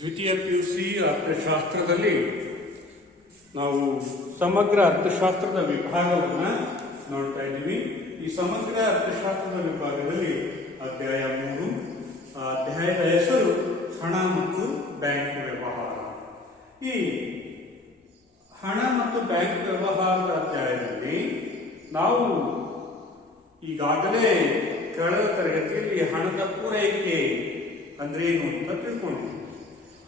ದ್ವಿತೀಯ ಪಿಯುಸಿ ಅರ್ಥಶಾಸ್ತ್ರದಲ್ಲಿ ನಾವು ಸಮಗ್ರ ಅರ್ಥಶಾಸ್ತ್ರದ ವಿಭಾಗವನ್ನು ನೋಡ್ತಾ ಇದ್ದೀವಿ. ಈ ಸಮಗ್ರ ಅರ್ಥಶಾಸ್ತ್ರದ ವಿಭಾಗದಲ್ಲಿ ಅಧ್ಯಾಯ 3, ಅಧ್ಯಾಯದ ಹೆಸರು ಹಣ ಮತ್ತು ಬ್ಯಾಂಕ್ ವ್ಯವಹಾರ. ಈ ಹಣ ಮತ್ತು ಬ್ಯಾಂಕ್ ವ್ಯವಹಾರದ ಅಧ್ಯಾಯದಲ್ಲಿ ನಾವು ಈಗಾಗಲೇ ಕಳೆದ ತರಗತಿಯಲ್ಲಿ ಹಣದ ಪೂರೈಕೆ ಅಂದ್ರೆ ಏನು ಅಂತ ತಿಳ್ಕೊಂಡಿದ್ದೀವಿ.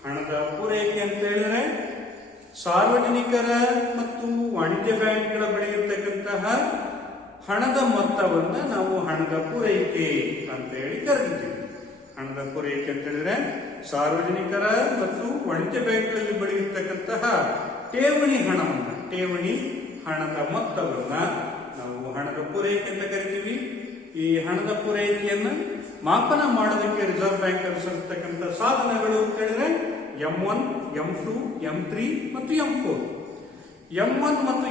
ಹಣದ ಪೂರೈಕೆ ಅಂತ ಹೇಳಿದ್ರೆ ಸಾರ್ವಜನಿಕರ ಮತ್ತು ವಾಣಿಜ್ಯ ಬ್ಯಾಂಕ್ಗಳ ಬಳಿ ಇರತಕ್ಕಂತಹ ಹಣದ ಮೊತ್ತವನ್ನ ನಾವು ಹಣದ ಪೂರೈಕೆ ಅಂತ ಹೇಳಿ ಕರೆದಿದ್ದೀವಿ. ಹಣದ ಪೂರೈಕೆ ಅಂತ ಹೇಳಿದ್ರೆ ಸಾರ್ವಜನಿಕರ ಮತ್ತು ವಾಣಿಜ್ಯ ಬ್ಯಾಂಕ್ಗಳಲ್ಲಿ ಬಳಿ ಇರತಕ್ಕಂತಹ ಠೇವಣಿ ಹಣದ ಮೊತ್ತವನ್ನ ನಾವು ಹಣದ ಪೂರೈಕೆ ಅಂತ ಕರಿತೀವಿ. ಈ ಹಣದ ಪೂರೈಕೆಯನ್ನು ಮಾಪನ ಮಾಡೋದಕ್ಕೆ ರಿಸರ್ವ್ ಬ್ಯಾಂಕ್ ಅನುಸರಿಸತಕ್ಕಂಥ ಸಾಧನಗಳು ಅಂತ ಹೇಳಿದ್ರೆ M1, M2, M3 ಮತ್ತು M4. M1 ಮತ್ತು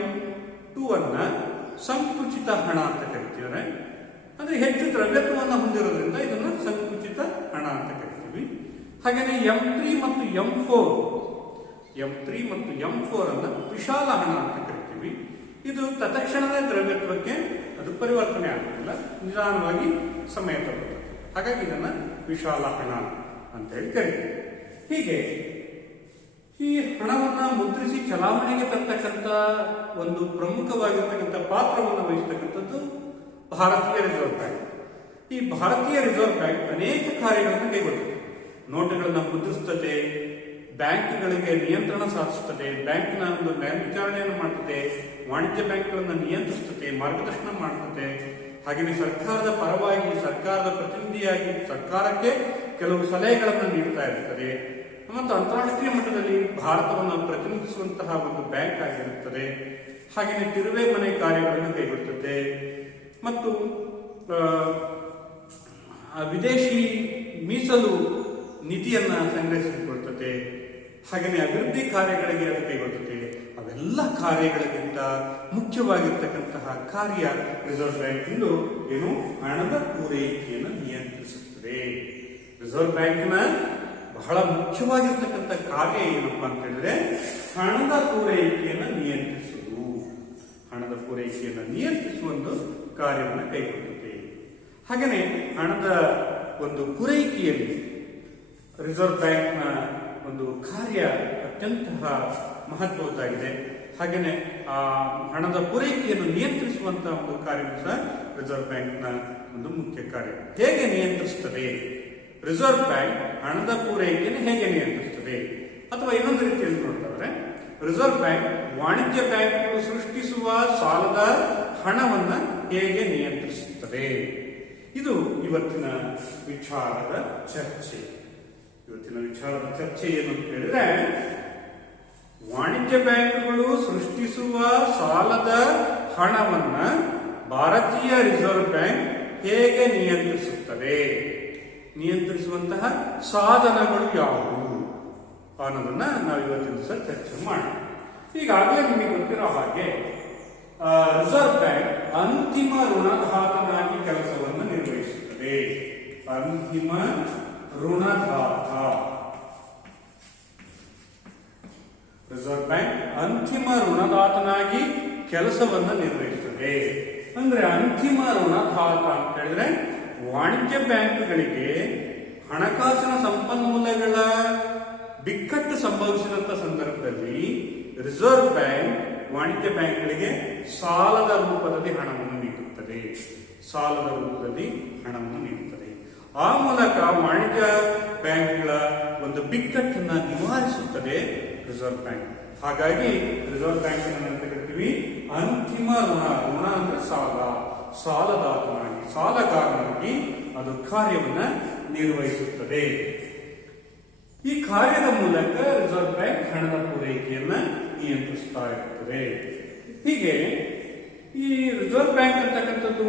M2 ಅನ್ನ ಸಂಕುಚಿತ ಹಣ ಅಂತ ಕರಿತೀವಿ. ಅಂದ್ರೆ ಹೆಚ್ಚು ದ್ರವ್ಯತ್ವವನ್ನು ಹೊಂದಿರೋದ್ರಿಂದ ಇದನ್ನು ಸಂಕುಚಿತ ಹಣ ಅಂತ ಕರಿತೀವಿ. ಹಾಗೆಯೇ M3 ಮತ್ತು M4 ಅನ್ನ ವಿಶಾಲ ಹಣ ಅಂತ ಕರಿತೀವಿ. ಇದು ತತ್ಕ್ಷಣದ ದ್ರವ್ಯತ್ವಕ್ಕೆ ಅದು ಪರಿವರ್ತನೆ ಆಗುತ್ತಿಲ್ಲ, ನಿಧಾನವಾಗಿ ಸಮಯ ತಗೊಳ್ಳುತ್ತದೆ. ಹಾಗಾಗಿ ಇದನ್ನ ವಿಶಾಲ ಹಣ ಅಂತ ಹೇಳಿ ಕರಿತೀವಿ. ಹೀಗೆ ಈ ಹಣವನ್ನ ಮುದ್ರಿಸಿ ಚಲಾವಣೆಗೆ ತರ್ತಕ್ಕಂಥ ಒಂದು ಪ್ರಮುಖವಾಗಿರ್ತಕ್ಕಂಥ ಪಾತ್ರವನ್ನು ವಹಿಸತಕ್ಕಂಥದ್ದು ಭಾರತೀಯ ರಿಸರ್ವ್ ಬ್ಯಾಂಕ್. ಈ ಭಾರತೀಯ ರಿಸರ್ವ್ ಬ್ಯಾಂಕ್ ಅನೇಕ ಕಾರ್ಯಗಳನ್ನು ಕೈಗೊಳ್ಳುತ್ತದೆ. ನೋಟುಗಳನ್ನು ಮುದ್ರಿಸುತ್ತದೆ, ಬ್ಯಾಂಕ್ಗಳಿಗೆ ನಿಯಂತ್ರಣ ಸಾಧಿಸುತ್ತದೆ, ಬ್ಯಾಂಕ್ನ ಒಂದು ಮೇಲ್ವಿಚಾರಣೆಯನ್ನು ಮಾಡುತ್ತದೆ, ವಾಣಿಜ್ಯ ಬ್ಯಾಂಕ್ಗಳನ್ನು ನಿಯಂತ್ರಿಸುತ್ತದೆ, ಮಾರ್ಗದರ್ಶನ ಮಾಡುತ್ತದೆ. ಹಾಗೆಯೇ ಸರ್ಕಾರದ ಪರವಾಗಿ ಸರ್ಕಾರದ ಪ್ರತಿನಿಧಿಯಾಗಿ ಸರ್ಕಾರಕ್ಕೆ ಕೆಲವು ಸಲಹೆಗಳನ್ನು ನೀಡುತ್ತಾ ಇರುತ್ತದೆ ಮತ್ತು ಅಂತಾರಾಷ್ಟ್ರೀಯ ಮಟ್ಟದಲ್ಲಿ ಭಾರತವನ್ನು ಪ್ರತಿನಿಧಿಸುವಂತಹ ಒಂದು ಬ್ಯಾಂಕ್ ಆಗಿರುತ್ತದೆ. ಹಾಗೆಯೇ ತಿರುವೆ ಮನೆ ಕಾರ್ಯಗಳನ್ನು ಕೈಗೊಳ್ಳುತ್ತದೆ ಮತ್ತು ವಿದೇಶಿ ಮೀಸಲು ನಿಧಿಯನ್ನ ಸಂಗ್ರಹಿಸಿಕೊಳ್ಳುತ್ತದೆ. ಹಾಗೆಯೇ ಅಭಿವೃದ್ಧಿ ಕಾರ್ಯಗಳಿಗೆ ಅದು ಕೈಗೊಳ್ಳುತ್ತದೆ. ಅವೆಲ್ಲ ಕಾರ್ಯಗಳಿಗಿಂತ ಮುಖ್ಯವಾಗಿರ್ತಕ್ಕಂತಹ ಕಾರ್ಯ ರಿಸರ್ವ್ ಬ್ಯಾಂಕ್ ಇಂದು ಏನು ಹಣದ ಪೂರೈಕೆಯನ್ನು ನಿಯಂತ್ರಿಸುತ್ತದೆ. ರಿಸರ್ವ್ ಬ್ಯಾಂಕ್ನ ಬಹಳ ಮುಖ್ಯವಾಗಿರ್ತಕ್ಕಂಥ ಕಾರ್ಯ ಏನಪ್ಪಾ ಅಂತ ಹೇಳಿದ್ರೆ ಹಣದ ಪೂರೈಕೆಯನ್ನು ನಿಯಂತ್ರಿಸುವುದು. ಹಣದ ಪೂರೈಕೆಯನ್ನು ನಿಯಂತ್ರಿಸುವ ಒಂದು ಕಾರ್ಯವನ್ನು ಕೈಗೊಳ್ಳುತ್ತದೆ. ಹಾಗೆಯೇ ಹಣದ ಒಂದು ಪೂರೈಕೆಯಲ್ಲಿ ರಿಸರ್ವ್ ಬ್ಯಾಂಕ್ನ ಒಂದು ಕಾರ್ಯ ಅತ್ಯಂತ ಮಹತ್ವದ್ದಾಗಿದೆ. ಹಾಗೆಯೇ ಆ ಹಣದ ಪೂರೈಕೆಯನ್ನು ನಿಯಂತ್ರಿಸುವಂತಹ ಒಂದು ಕಾರ್ಯ ಸಹ ರಿಸರ್ವ್ ಬ್ಯಾಂಕ್ನ ಒಂದು ಮುಖ್ಯ ಕಾರ್ಯ. ಹೇಗೆ ನಿಯಂತ್ರಿಸುತ್ತದೆ ರಿಸರ್ವ್ ಬ್ಯಾಂಕ್ ಹಣದ ಪೂರೈಕೆಯನ್ನು ಹೇಗೆ ನಿಯಂತ್ರಿಸುತ್ತದೆ? ಅಥವಾ ಇನ್ನೊಂದು ರೀತಿಯಲ್ಲಿ ನೋಡ್ತಾರೆ, ರಿಸರ್ವ್ ಬ್ಯಾಂಕ್ ವಾಣಿಜ್ಯ ಬ್ಯಾಂಕ್ಗಳು ಸೃಷ್ಟಿಸುವ ಸಾಲದ ಹಣವನ್ನು ಹೇಗೆ ನಿಯಂತ್ರಿಸುತ್ತದೆ? ಇದು ಇವತ್ತಿನ ವಿಚಾರದ ಚರ್ಚೆ. ಏನು ಅಂತ ಹೇಳಿದ್ರೆ, ವಾಣಿಜ್ಯ ಬ್ಯಾಂಕ್ಗಳು ಸೃಷ್ಟಿಸುವ ಸಾಲದ ಹಣವನ್ನ ಭಾರತೀಯ ರಿಸರ್ವ್ ಬ್ಯಾಂಕ್ ಹೇಗೆ ನಿಯಂತ್ರಿಸುತ್ತದೆ, ನಿಯಂತ್ರಿಸುವಂತಹ ಸಾಧನಗಳು ಯಾವುವು ಅನ್ನೋದನ್ನ ನಾವು ಇವತ್ತಿನ ದಿವಸ ಚರ್ಚೆ ಮಾಡೋಣ. ಈಗಾಗಲೇ ನಿಮಗೆ ಗೊತ್ತಿರೋ ಹಾಗೆ ರಿಸರ್ವ್ ಬ್ಯಾಂಕ್ ಅಂತಿಮ ಋಣದಾತನಾಗಿ ಕೆಲಸವನ್ನು ನಿರ್ವಹಿಸುತ್ತದೆ. ಅಂತಿಮ ಋಣದಾತ ರಿಸರ್ವ್ ಬ್ಯಾಂಕ್ ಅಂತಿಮ ಋಣದಾತನಾಗಿ ಕೆಲಸವನ್ನು ನಿರ್ವಹಿಸುತ್ತದೆ. ಅಂದ್ರೆ ಅಂತಿಮ ಋಣದಾತ ಅಂತ ಹೇಳಿದ್ರೆ ವಾಣಿಜ್ಯ ಬ್ಯಾಂಕ್ಗಳಿಗೆ ಹಣಕಾಸಿನ ಸಂಪನ್ಮೂಲಗಳ ಬಿಕ್ಕಟ್ಟು ಸಂಭವಿಸಿದಂತ ಸಂದರ್ಭದಲ್ಲಿ ರಿಸರ್ವ್ ಬ್ಯಾಂಕ್ ವಾಣಿಜ್ಯ ಬ್ಯಾಂಕ್ಗಳಿಗೆ ಸಾಲದ ರೂಪದಲ್ಲಿ ಹಣವನ್ನು ನೀಡುತ್ತದೆ. ಆ ಮೂಲಕ ವಾಣಿಜ್ಯ ಬ್ಯಾಂಕ್ಗಳ ಒಂದು ಬಿಕ್ಕಟ್ಟನ್ನು ನಿವಾರಿಸುತ್ತದೆ ರಿಸರ್ವ್ ಬ್ಯಾಂಕ್. ಹಾಗಾಗಿ ರಿಸರ್ವ್ ಬ್ಯಾಂಕ್ ಅಂತ ಕರಿತೀವಿ ಅಂತಿಮ ಋಣ ಅಂದ್ರೆ ಸಾಲದಾತನಾಗಿ ಸಾಲಗಾರನಾಗಿ ಅದು ಕಾರ್ಯವನ್ನ ನಿರ್ವಹಿಸುತ್ತದೆ. ಈ ಕಾರ್ಯದ ಮೂಲಕ ರಿಸರ್ವ್ ಬ್ಯಾಂಕ್ ಹಣದ ಪೂರೈಕೆಯನ್ನ ನಿಯಂತ್ರಿಸ್ತಾ ಇರುತ್ತದೆ. ಹೀಗೆ ಈ ರಿಸರ್ವ್ ಬ್ಯಾಂಕ್ ಅಂತಕ್ಕಂಥದ್ದು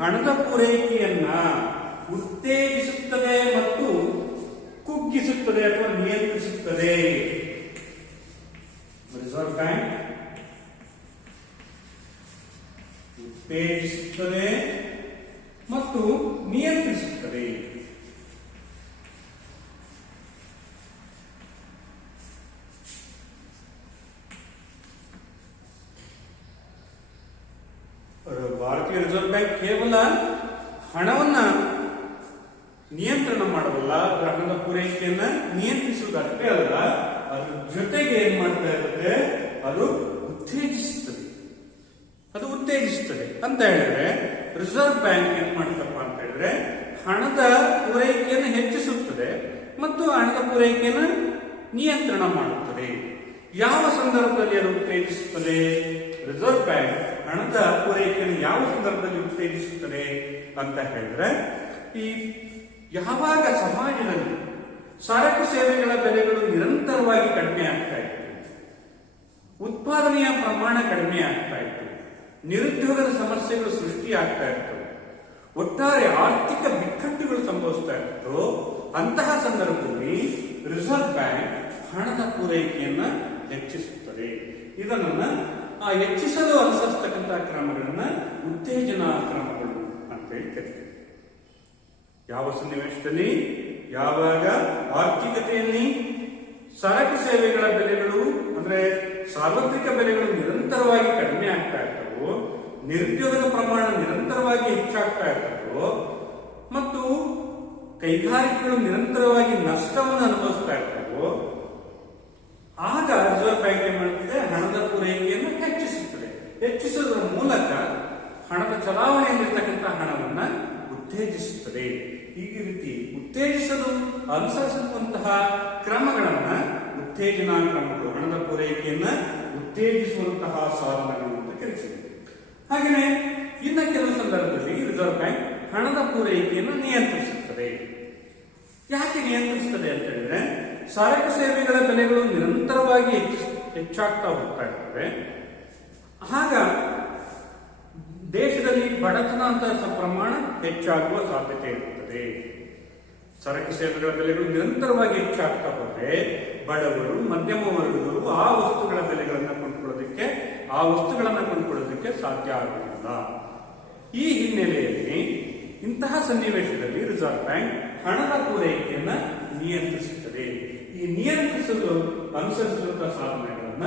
ಹಣದ ಪೂರೈಕೆಯನ್ನ ಉತ್ತೇಜಿಸುತ್ತದೆ ಮತ್ತು ಕುಗ್ಗಿಸುತ್ತದೆ ಅಥವಾ ನಿಯಂತ್ರಿಸುತ್ತದೆ. ರಿಸರ್ವ್ ಬ್ಯಾಂಕ್ ಉತ್ತೇಜಿಸುತ್ತದೆ ಮತ್ತು ನಿಯಂತ್ರಿಸುತ್ತದೆ. ನಿಯಂತ್ರಣ ಮಾಡಬಲ್ಲ, ಹಣದ ಪೂರೈಕೆಯನ್ನ ನಿಯಂತ್ರಿಸುವುದಷ್ಟೇ ಅಲ್ಲ, ಅದ್ರ ಜೊತೆಗೆ ಏನ್ ಮಾಡ್ತಾ ಇರುತ್ತೆ, ಅದು ಉತ್ತೇಜಿಸುತ್ತದೆ ಅಂತ ಹೇಳಿದ್ರೆ ರಿಸರ್ವ್ ಬ್ಯಾಂಕ್ ಏನ್ ಮಾಡ್ತಪ್ಪ ಅಂತ ಹೇಳಿದ್ರೆ ಹಣದ ಪೂರೈಕೆಯನ್ನು ಹೆಚ್ಚಿಸುತ್ತದೆ ಮತ್ತು ಹಣದ ಪೂರೈಕೆಯನ್ನು ನಿಯಂತ್ರಣ ಮಾಡುತ್ತದೆ. ಯಾವ ಸಂದರ್ಭದಲ್ಲಿ ಅದು ಉತ್ತೇಜಿಸುತ್ತದೆ? ರಿಸರ್ವ್ ಬ್ಯಾಂಕ್ ಹಣದ ಪೂರೈಕೆಯನ್ನು ಯಾವ ಸಂದರ್ಭದಲ್ಲಿ ಉತ್ತೇಜಿಸುತ್ತದೆ ಅಂತ ಹೇಳಿದ್ರೆ, ಈ ಯಾವಾಗ ಸಮಾಜದಲ್ಲಿ ಸರಕು ಸೇವೆಗಳ ಬೆಲೆಗಳು ನಿರಂತರವಾಗಿ ಕಡಿಮೆ ಆಗ್ತಾ ಇತ್ತು, ಉತ್ಪಾದನೆಯ ಪ್ರಮಾಣ ಕಡಿಮೆ ಆಗ್ತಾ ಇತ್ತು, ನಿರುದ್ಯೋಗದ ಸಮಸ್ಯೆಗಳು ಸೃಷ್ಟಿಯಾಗ್ತಾ ಇತ್ತು, ಒಟ್ಟಾರೆ ಆರ್ಥಿಕ ಬಿಕ್ಕಟ್ಟುಗಳು ಸಂಭವಿಸ್ತಾ ಇತ್ತು, ಅಂತಹ ಸಂದರ್ಭದಲ್ಲಿ ರಿಸರ್ವ್ ಬ್ಯಾಂಕ್ ಹಣದ ಪೂರೈಕೆಯನ್ನ ಹೆಚ್ಚಿಸುತ್ತದೆ. ಇದನ್ನ ಹೆಚ್ಚಿಸಲು ಅನುಸರಿಸತಕ್ಕಂತಹ ಕ್ರಮಗಳನ್ನ ಉತ್ತೇಜನಾ ಕ್ರಮಗಳು ಅಂತ ಹೇಳಿ ಕರೀತೀವಿ. ಯಾವ ಸನ್ನಿವೇಶದಲ್ಲಿ, ಯಾವಾಗ ಆರ್ಥಿಕತೆಯಲ್ಲಿ ಸರಕು ಸೇವೆಗಳ ಬೆಲೆಗಳು ಅಂದ್ರೆ ಸಾರ್ವತ್ರಿಕ ಬೆಲೆಗಳು ನಿರಂತರವಾಗಿ ಕಡಿಮೆ ಆಗ್ತಾ ಇರ್ತವೋ, ನಿರುದ್ಯೋಗದ ಪ್ರಮಾಣ ನಿರಂತರವಾಗಿ ಹೆಚ್ಚಾಗ್ತಾ ಇರ್ತವೋ ಮತ್ತು ಕೈಗಾರಿಕೆಗಳು ನಿರಂತರವಾಗಿ ನಷ್ಟವನ್ನು ಅನುಭವಿಸ್ತಾ ಇರ್ತವೋ, ಆಗ ರಿಸರ್ವ್ ಬ್ಯಾಂಕ್ ಏನ್ ಮಾಡುತ್ತದೆ, ಹಣದ ಪೂರೈಕೆಯನ್ನು ಹೆಚ್ಚಿಸುತ್ತದೆ. ಹೆಚ್ಚಿಸುವುದರ ಮೂಲಕ ಹಣದ ಚಲಾವಣೆಯಲ್ಲಿರ್ತಕ್ಕಂಥ ಹಣವನ್ನ ಉತ್ತೇಜಿಸುತ್ತದೆ. ಈ ರೀತಿ ಉತ್ತೇಜಿಸಲು ಅನುಸರಿಸುವಂತಹ ಕ್ರಮಗಳನ್ನ ಉತ್ತೇಜನಾ ಕ್ರಮಗಳು, ಹಣದ ಪೂರೈಕೆಯನ್ನ ಉತ್ತೇಜಿಸುವಂತಹ ಸಾಧನಗಳು ಅಂತ ಕರೆಸಿದೆ. ಹಾಗೆಯೇ ಇನ್ನ ಕೆಲವು ಸಂದರ್ಭದಲ್ಲಿ ರಿಸರ್ವ್ ಬ್ಯಾಂಕ್ ಹಣದ ಪೂರೈಕೆಯನ್ನು ನಿಯಂತ್ರಿಸುತ್ತದೆ. ಯಾಕೆ ನಿಯಂತ್ರಿಸುತ್ತದೆ ಅಂತ ಹೇಳಿದ್ರೆ, ಸರಕು ಸೇವೆಗಳ ಬೆಲೆಗಳು ನಿರಂತರವಾಗಿ ಹೆಚ್ಚಾಗ್ತಾ ಹೋಗ್ತಾ ಇರ್ತವೆ. ಆಗ ದೇಶದಲ್ಲಿ ಬಡತನ ಅಂತ ಪ್ರಮಾಣ ಹೆಚ್ಚಾಗುವ ಸಾಧ್ಯತೆ ಇರುತ್ತದೆ. ಸರಕು ಸೇವೆಗಳ ಬೆಲೆಗಳು ನಿರಂತರವಾಗಿ ಹೆಚ್ಚಾಗ್ತಾ ಹೋದ್ರೆ ಬಡವರು, ಮಧ್ಯಮ ವರ್ಗದವರು ಆ ವಸ್ತುಗಳ ಬೆಲೆಗಳನ್ನು ಕೊಂಡ್ಕೊಳ್ಳೋದಕ್ಕೆ ಸಾಧ್ಯ ಆಗುವುದಿಲ್ಲ. ಈ ಹಿನ್ನೆಲೆಯಲ್ಲಿ ಇಂತಹ ಸನ್ನಿವೇಶದಲ್ಲಿ ರಿಸರ್ವ್ ಬ್ಯಾಂಕ್ ಹಣದ ಪೂರೈಕೆಯನ್ನ ನಿಯಂತ್ರಿಸುತ್ತದೆ. ಈ ನಿಯಂತ್ರಿಸಲು ಅನುಸರಿಸುವಂತಹ ಸಾಧನಗಳನ್ನ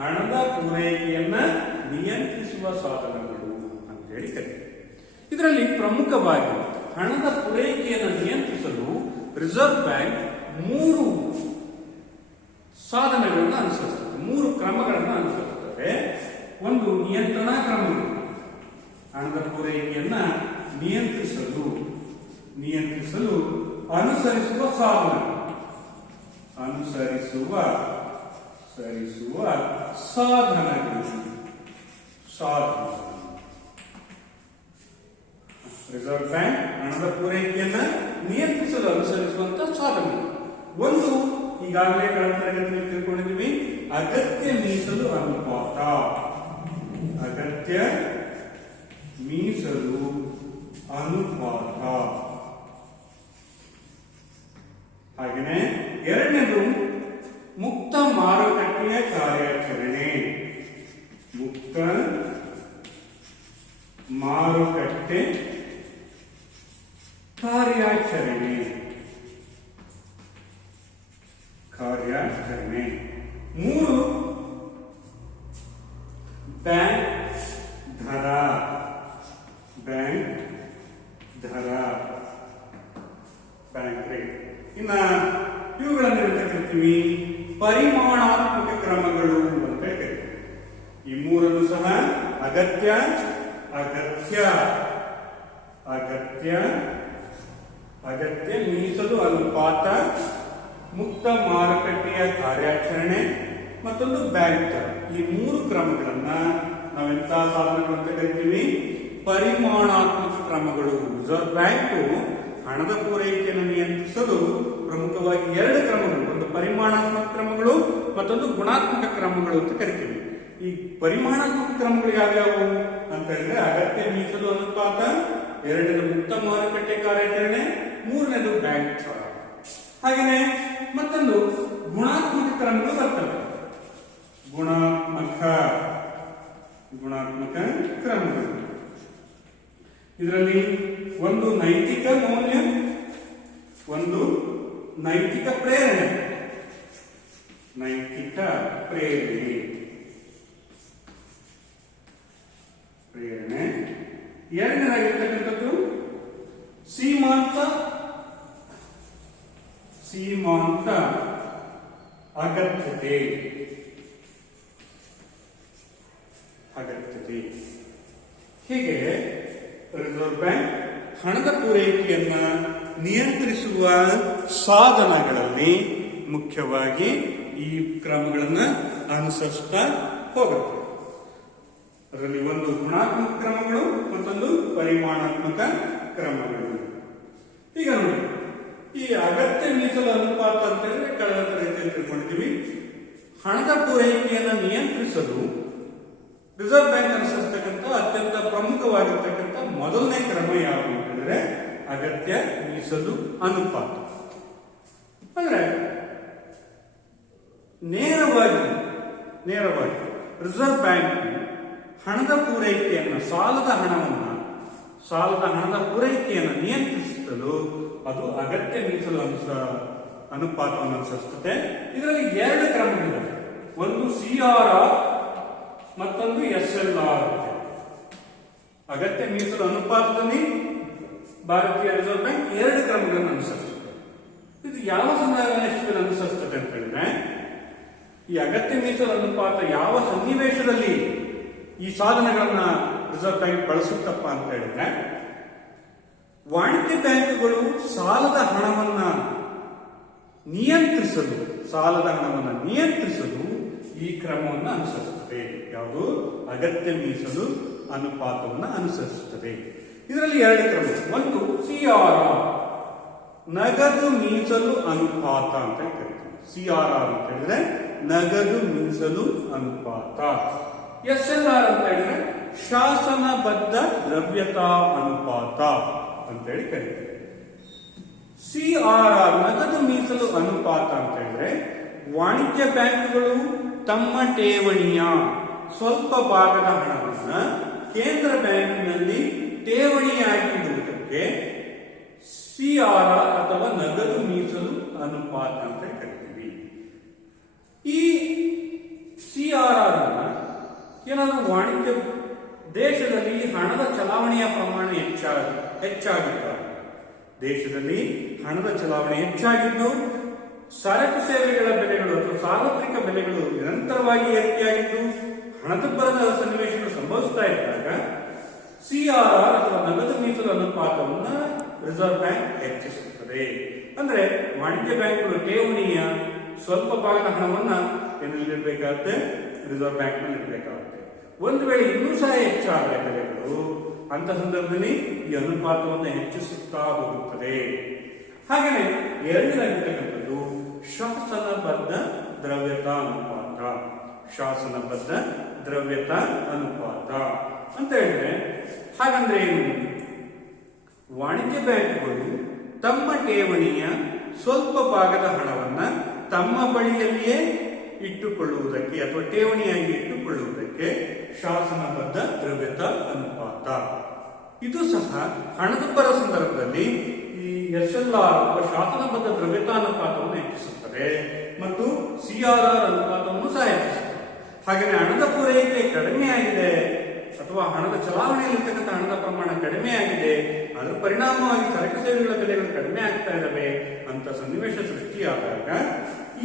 ಹಣದ ಪೂರೈಕೆಯನ್ನ ನಿಯಂತ್ರಿಸುವ ಸಾಧನಗಳು ಅಂತೇಳಿ ಕರೀತಾರೆ. ಇದರಲ್ಲಿ ಪ್ರಮುಖವಾಗಿ ಹಣದ ಪೂರೈಕೆಯನ್ನು ನಿಯಂತ್ರಿಸಲು ರಿಸರ್ವ್ ಬ್ಯಾಂಕ್ 3 ಸಾಧನಗಳನ್ನು ಅನುಸರಿಸುತ್ತದೆ, 3 ಕ್ರಮಗಳನ್ನು ಅನುಸರಿಸುತ್ತದೆ. ಒಂದು ನಿಯಂತ್ರಣಾ ಕ್ರಮಗಳು, ಹಣದ ಪೂರೈಕೆಯನ್ನ ನಿಯಂತ್ರಿಸಲು ಅನುಸರಿಸುವ ಸಾಧನಗಳು. ರಿಸರ್ವ್ ಬ್ಯಾಂಕ್ ಹಣದ ಪೂರೈಕೆಯನ್ನ ನಿಯಂತ್ರಿಸಲು ಅನುಸರಿಸುವಂತಹ ಸಾಧನಗಳು. ಒಂದು, ಈಗಾಗಲೇ ಕಳೆದ ತರಗತಿಯಲ್ಲಿ ತಿಳ್ಕೊಂಡಿದ್ದೀವಿ, ಅಗತ್ಯ ಮೀಸಲು ಅನುಪಾತ. ಹಾಗೆಯೇ ಎರಡನೇದು ಮುಕ್ತ ಮಾರುಕಟ್ಟೆಯ ಕಾರ್ಯಾಚರಣೆ. ಮುಕ್ತ ಮಾರುಕಟ್ಟೆ ಕಾರ್ಯಾಚರಣೆ. 3 ಬ್ಯಾಂಕ್ ದರ. Bank rate. ಇನ್ನ ಇವುಗಳನ್ನು ಕರಿತೀವಿ ಪರಿಮಾಣಾತ್ಮಕ ಕ್ರಮಗಳು ಅಂತ ಕರಿತೀವಿ. ಈ 3 ಸಹ ಅಗತ್ಯ ಮೀಸಲು ಅನುಪಾತ, ಮುಕ್ತ ಮಾರುಕಟ್ಟೆಯ ಕಾರ್ಯಾಚರಣೆ, ಮತ್ತೊಂದು ಬ್ಯಾಂಕ್ ದರ. ಈ 3 ಕ್ರಮಗಳನ್ನ ನಾವೆಂತ ಸಾಧನಗಳು ಅಂತ ಕರಿತೀವಿ? ಪರಿಮಾಣಾತ್ಮಕ ಕ್ರಮಗಳು. ರಿಸರ್ವ್ ಬ್ಯಾಂಕ್ ಹಣದ ಪೂರೈಕೆಯನ್ನು ನಿಯಂತ್ರಿಸಲು ಪ್ರಮುಖವಾಗಿ 2 ಕ್ರಮಗಳು, ಒಂದು ಪರಿಮಾಣಾತ್ಮಕ ಕ್ರಮಗಳು, ಮತ್ತೊಂದು ಗುಣಾತ್ಮಕ ಕ್ರಮಗಳು ಅಂತ ಕರಿತೀವಿ. ಈ ಪರಿಮಾಣಾತ್ಮಕ ಕ್ರಮಗಳು ಯಾವ್ಯಾವು ಅಂತ ಹೇಳಿದ್ರೆ ಅಗತ್ಯ ಮೀಸಲು ಅನುಪಾತ, 2ನೇದು ಮುಕ್ತ ಮಾರುಕಟ್ಟೆ ಕಾರ್ಯಾಚರಣೆ, 3ನೇದು ಬ್ಯಾಂಕ್ ದರ. ಹಾಗೆಯೇ ಮತ್ತೊಂದು ಗುಣಾತ್ಮಕ ಕ್ರಮಗಳು ಬರ್ತವೆ. ಗುಣಾತ್ಮಕ ಕ್ರಮಗಳು. ಇದರಲ್ಲಿ ಒಂದು ನೈತಿಕ ಮೌಲ್ಯ, ಒಂದು ನೈತಿಕ ಪ್ರೇರಣೆ. ಎರಡನೇದಾಗಿರ್ತಕ್ಕಂಥದ್ದು ಸೀಮಾಂತ ಸೀಮಾಂತ ಅಗತ್ಯತೆ ಹೀಗೆ ರಿಸರ್ವ್ ಬ್ಯಾಂಕ್ ಹಣದ ಪೂರೈಕೆಯನ್ನ ನಿಯಂತ್ರಿಸುವ ಸಾಧನಗಳಲ್ಲಿ ಮುಖ್ಯವಾಗಿ ಈ ಕ್ರಮಗಳನ್ನ ಅನುಸರಿಸ್ತಾ ಹೋಗುತ್ತೆ. ಅದರಲ್ಲಿ ಒಂದು ಗುಣಾತ್ಮಕ ಕ್ರಮಗಳು, ಮತ್ತೊಂದು ಪರಿಮಾಣಾತ್ಮಕ ಕ್ರಮಗಳು. ಈಗ ನೋಡಿ, ಈ ಅಗತ್ಯ ಮೀಸಲು ಅನುಪಾತ ಅಂತ ಹೇಳಿದ್ರೆ ಕಳೆದ ತರಗತಿಯಲ್ಲಿ ತಿಳ್ಕೊಂಡಿದ್ದೀವಿ. ಹಣದ ಪೂರೈಕೆಯನ್ನು ನಿಯಂತ್ರಿಸಲು ರಿಸರ್ವ್ ಬ್ಯಾಂಕ್ ಅನುಸರಿಸತಕ್ಕಂಥ ಅತ್ಯಂತ ಪ್ರಮುಖವಾಗಿರ್ತಕ್ಕಂಥ ಮೊದಲನೇ ಕ್ರಮ ಯಾವುದು ಅಂತಂದ್ರೆ ಅಗತ್ಯ ಮೀಸಲು ಅನುಪಾತ. ಅಂದ್ರೆ ನೇರವಾಗಿ ರಿಸರ್ವ್ ಬ್ಯಾಂಕ್ ಹಣದ ಪೂರೈಕೆಯನ್ನು ಸಾಲದ ಹಣದ ಪೂರೈಕೆಯನ್ನು ನಿಯಂತ್ರಿಸಲು ಅದು ಅಗತ್ಯ ಮೀಸಲು ಅನುಪಾತವನ್ನು ಅನುಸರಿಸುತ್ತದೆ. ಇದರಲ್ಲಿ ಎರಡು ಕ್ರಮಗಳಿವೆ. ಒಂದು CRR ಮತ್ತೊಂದು SLR. ಅಗತ್ಯ ಮೀಸಲು ಅನುಪಾತದಲ್ಲಿ ಭಾರತೀಯ ರಿಸರ್ವ್ ಬ್ಯಾಂಕ್ ಎರಡು ಕ್ರಮಗಳನ್ನು ಅನುಸರಿಸುತ್ತದೆ. ಇದು ಯಾವ ಸನ್ನಿವೇಶದಲ್ಲಿ ಅನುಸರಿಸುತ್ತದೆ ಅಂತ ಹೇಳಿದ್ರೆ, ಈ ಅಗತ್ಯ ಮೀಸಲು ಅನುಪಾತ ಯಾವ ಸನ್ನಿವೇಶದಲ್ಲಿ ಈ ಸಾಧನಗಳನ್ನ ರಿಸರ್ವ್ ಬ್ಯಾಂಕ್ ಬಳಸುತ್ತಪ್ಪ ಅಂತ ಹೇಳಿದ್ರೆ, ವಾಣಿಜ್ಯ ಬ್ಯಾಂಕುಗಳು ಸಾಲದ ಹಣವನ್ನ ನಿಯಂತ್ರಿಸಲು ಈ ಕ್ರಮವನ್ನು ಅನುಸರಿಸುತ್ತದೆ. ಯಾವುದು? ಅಗತ್ಯ ಮೀಸಲು ಅನುಪಾತವನ್ನು ಅನುಸರಿಸುತ್ತದೆ. ಇದರಲ್ಲಿ ಎರಡು ಕ್ರಮ. ಒಂದು CRR, ನಗದು ಮೀಸಲು ಅನುಪಾತ ಅಂತ ಕರಿತೀವಿ. CRR ಅಂತ ಹೇಳಿದ್ರೆ ನಗದು ಮೀಸಲು ಅನುಪಾತ. SLR ಅಂತ ಹೇಳಿದ್ರೆ ಶಾಸನಬದ್ಧ ದ್ರವ್ಯತಾ ಅನುಪಾತ ಅಂತ ಹೇಳಿ ಕರೀತೀವಿ. CRR ನಗದು ಮೀಸಲು ಅನುಪಾತ ಅಂತ ಹೇಳಿದ್ರೆ ವಾಣಿಜ್ಯ ಬ್ಯಾಂಕುಗಳು ತಮ್ಮ ಠೇವಣಿಯ ಸ್ವಲ್ಪ ಭಾಗದ ಹಣವನ್ನ ಕೇಂದ್ರ ಬ್ಯಾಂಕಿನಲ್ಲಿ ಠೇವಣಿಯಾಗಿ ಇಡುವುದಕ್ಕೆ CRR ಅಥವಾ ನಗದು ಮೀಸಲು ಅನುಪಾತ ಅಂತ ಕರಿತೀವಿ. ಈ CRR ಏನಾದರೂ ವಾಣಿಜ್ಯ ದೇಶದಲ್ಲಿ ಹಣದ ಚಲಾವಣೆಯ ಪ್ರಮಾಣ ಹೆಚ್ಚಾಗಿತ್ತು. ದೇಶದಲ್ಲಿ ಹಣದ ಚಲಾವಣೆ ಹೆಚ್ಚಾಗಿದ್ದು ಸರಕು ಸೇವೆಗಳ ಬೆಲೆಗಳು ಅಥವಾ ಸಾರ್ವತ್ರಿಕ ಬೆಲೆಗಳು ನಿರಂತರವಾಗಿ ಏರಿಕೆಯಾಗಿದ್ದು ಹಣದುಬ್ಬರದ ಸನ್ನಿವೇಶಗಳು ಸಂಭವಿಸ್ತಾ ಇದ್ದಾಗ CRR ಅಥವಾ ನಗದು ಮೀಸಲು ಅನುಪಾತವನ್ನ ರಿಸರ್ವ್ ಬ್ಯಾಂಕ್ ಹೆಚ್ಚಿಸುತ್ತದೆ. ಅಂದ್ರೆ ವಾಣಿಜ್ಯ ಬ್ಯಾಂಕ್ಗಳು ಠೇವಣಿಯ ಸ್ವಲ್ಪ ಭಾಗದ ಹಣವನ್ನ ಎಲ್ಲಿಡಬೇಕಾಗುತ್ತೆ? ರಿಸರ್ವ್ ಬ್ಯಾಂಕ್ ನಲ್ಲಿ ಇಡಬೇಕಾಗುತ್ತೆ. ಒಂದು ವೇಳೆ ಇನ್ನೂ ಸಹ ಹೆಚ್ಚಾದರೆ ಬೆಲೆಗಳು, ಅಂತ ಸಂದರ್ಭದಲ್ಲಿ ಈ ಅನುಪಾತವನ್ನು ಹೆಚ್ಚಿಸುತ್ತಾ ಹೋಗುತ್ತದೆ. ಹಾಗೆಯೇ ಎರಡನೇದಾಗಿರ್ತಕ್ಕಂಥದ್ದು ಶಾಸನಬದ್ಧ ದ್ರವ್ಯತಾ ಅನುಪಾತ ಅಂತ ಹೇಳಿದ್ರೆ, ಹಾಗಂದ್ರೆ ಏನು? ವಾಣಿಜ್ಯ ಬ್ಯಾಂಕುಗಳು ತಮ್ಮ ಠೇವಣಿಯ ಸ್ವಲ್ಪ ಭಾಗದ ಹಣವನ್ನ ತಮ್ಮ ಬಳಿಯಲ್ಲಿಯೇ ಇಟ್ಟುಕೊಳ್ಳುವುದಕ್ಕೆ ಅಥವಾ ಠೇವಣಿಯಾಗಿ ಇಟ್ಟುಕೊಳ್ಳುವುದಕ್ಕೆ ಶಾಸನಬದ್ಧ ದ್ರವ್ಯತಾ ಅನುಪಾತ. ಇದು ಸಹ ಹಣದುಬ್ಬರ ಸಂದರ್ಭದಲ್ಲಿ ಈ SLR ಅಥವಾ ಶಾಸನಬದ್ಧ ದ್ರವ್ಯತಾ ಅನುಪಾತವನ್ನು ಹೆಚ್ಚಿಸುತ್ತದೆ ಮತ್ತು CRR ಅನುಪಾತವನ್ನು ಸಹ ಹೆಚ್ಚಿಸುತ್ತದೆ. ಹಾಗೆಯೇ ಹಣದ ಪೂರೈಕೆ ಕಡಿಮೆಯಾಗಿದೆ ಅಥವಾ ಹಣದ ಚಲಾವಣೆಯಲ್ಲಿರ್ತಕ್ಕಂಥ ಹಣದ ಪ್ರಮಾಣ ಕಡಿಮೆ ಆಗಿದೆ, ಅದರ ಪರಿಣಾಮವಾಗಿ ಸರಕು ಸೇವೆಗಳ ಬೆಲೆಗಳು ಕಡಿಮೆ ಆಗ್ತಾ ಇದ್ದಾವೆ ಅಂತ ಸನ್ನಿವೇಶ ಸೃಷ್ಟಿಯಾದಾಗ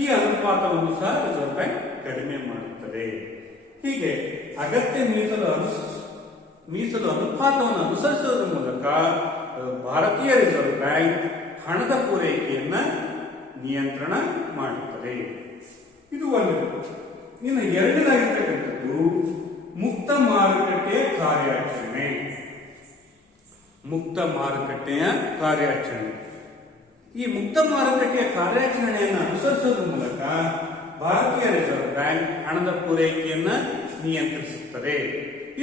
ಈ ಅನುಪಾತವನ್ನು ಸಹ ರಿಸರ್ವ್ ಬ್ಯಾಂಕ್ ಕಡಿಮೆ ಮಾಡುತ್ತದೆ. ಹೀಗೆ ಅಗತ್ಯ ಮೀಸಲು ಅನುಪಾತವನ್ನು ಅನುಸರಿಸುವುದರ ಮೂಲಕ ಭಾರತೀಯ ರಿಸರ್ವ್ ಬ್ಯಾಂಕ್ ಹಣದ ಪೂರೈಕೆಯನ್ನ ನಿಯಂತ್ರಣ ಮಾಡುತ್ತದೆ. ಇದು ಒಂದು. ಇನ್ನು ಎರಡನೇದಾಗಿರ್ತಕ್ಕಂಥದ್ದು ಮುಕ್ತ ಮಾರುಕಟ್ಟೆಯ ಕಾರ್ಯಾಚರಣೆ. ಈ ಮುಕ್ತ ಮಾರುಕಟ್ಟೆಯ ಕಾರ್ಯಾಚರಣೆಯನ್ನು ಅನುಸರಿಸುವುದರ ಮೂಲಕ ಭಾರತೀಯ ರಿಸರ್ವ್ ಬ್ಯಾಂಕ್ ಹಣದ ಪೂರೈಕೆಯನ್ನ ನಿಯಂತ್ರಿಸುತ್ತದೆ.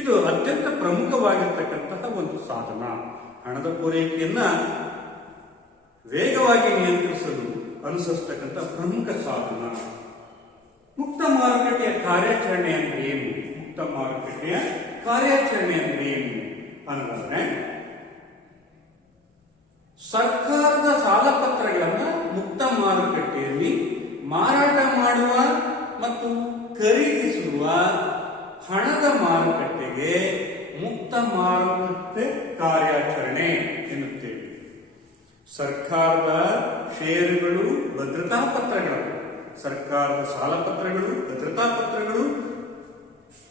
ಇದು ಅತ್ಯಂತ ಪ್ರಮುಖವಾಗಿರ್ತಕ್ಕಂತಹ ಒಂದು ಸಾಧನ. ಹಣದ ಪೂರೈಕೆಯನ್ನ ವೇಗವಾಗಿ ನಿಯಂತ್ರಿಸಲು ಅನುಸರಿಸತಕ್ಕಂಥ ಪ್ರಮುಖ ಸಾಧನ. ಮುಕ್ತ ಮಾರುಕಟ್ಟೆಯ ಕಾರ್ಯಾಚರಣೆ ಅಂದ್ರೆ ಏನು? ಅನ್ನೋದಾದ್ರೆ ಸರ್ಕಾರದ ಸಾಲ ಪತ್ರಗಳನ್ನ ಮುಕ್ತ ಮಾರುಕಟ್ಟೆಯಲ್ಲಿ ಮಾರಾಟ ಮಾಡುವ ಮತ್ತು ಖರೀದಿಸುವ ಹಣದ ಮಾರುಕಟ್ಟೆಗೆ ಮುಕ್ತ ಮಾರುಕಟ್ಟೆ ಕಾರ್ಯಾಚರಣೆ ಎನ್ನುತ್ತೇವೆ. ಸರ್ಕಾರದ ಷೇರುಗಳು, ಭದ್ರತಾ ಪತ್ರಗಳು, ಸರ್ಕಾರದ ಸಾಲ ಪತ್ರಗಳು, ಭದ್ರತಾ ಪತ್ರಗಳು,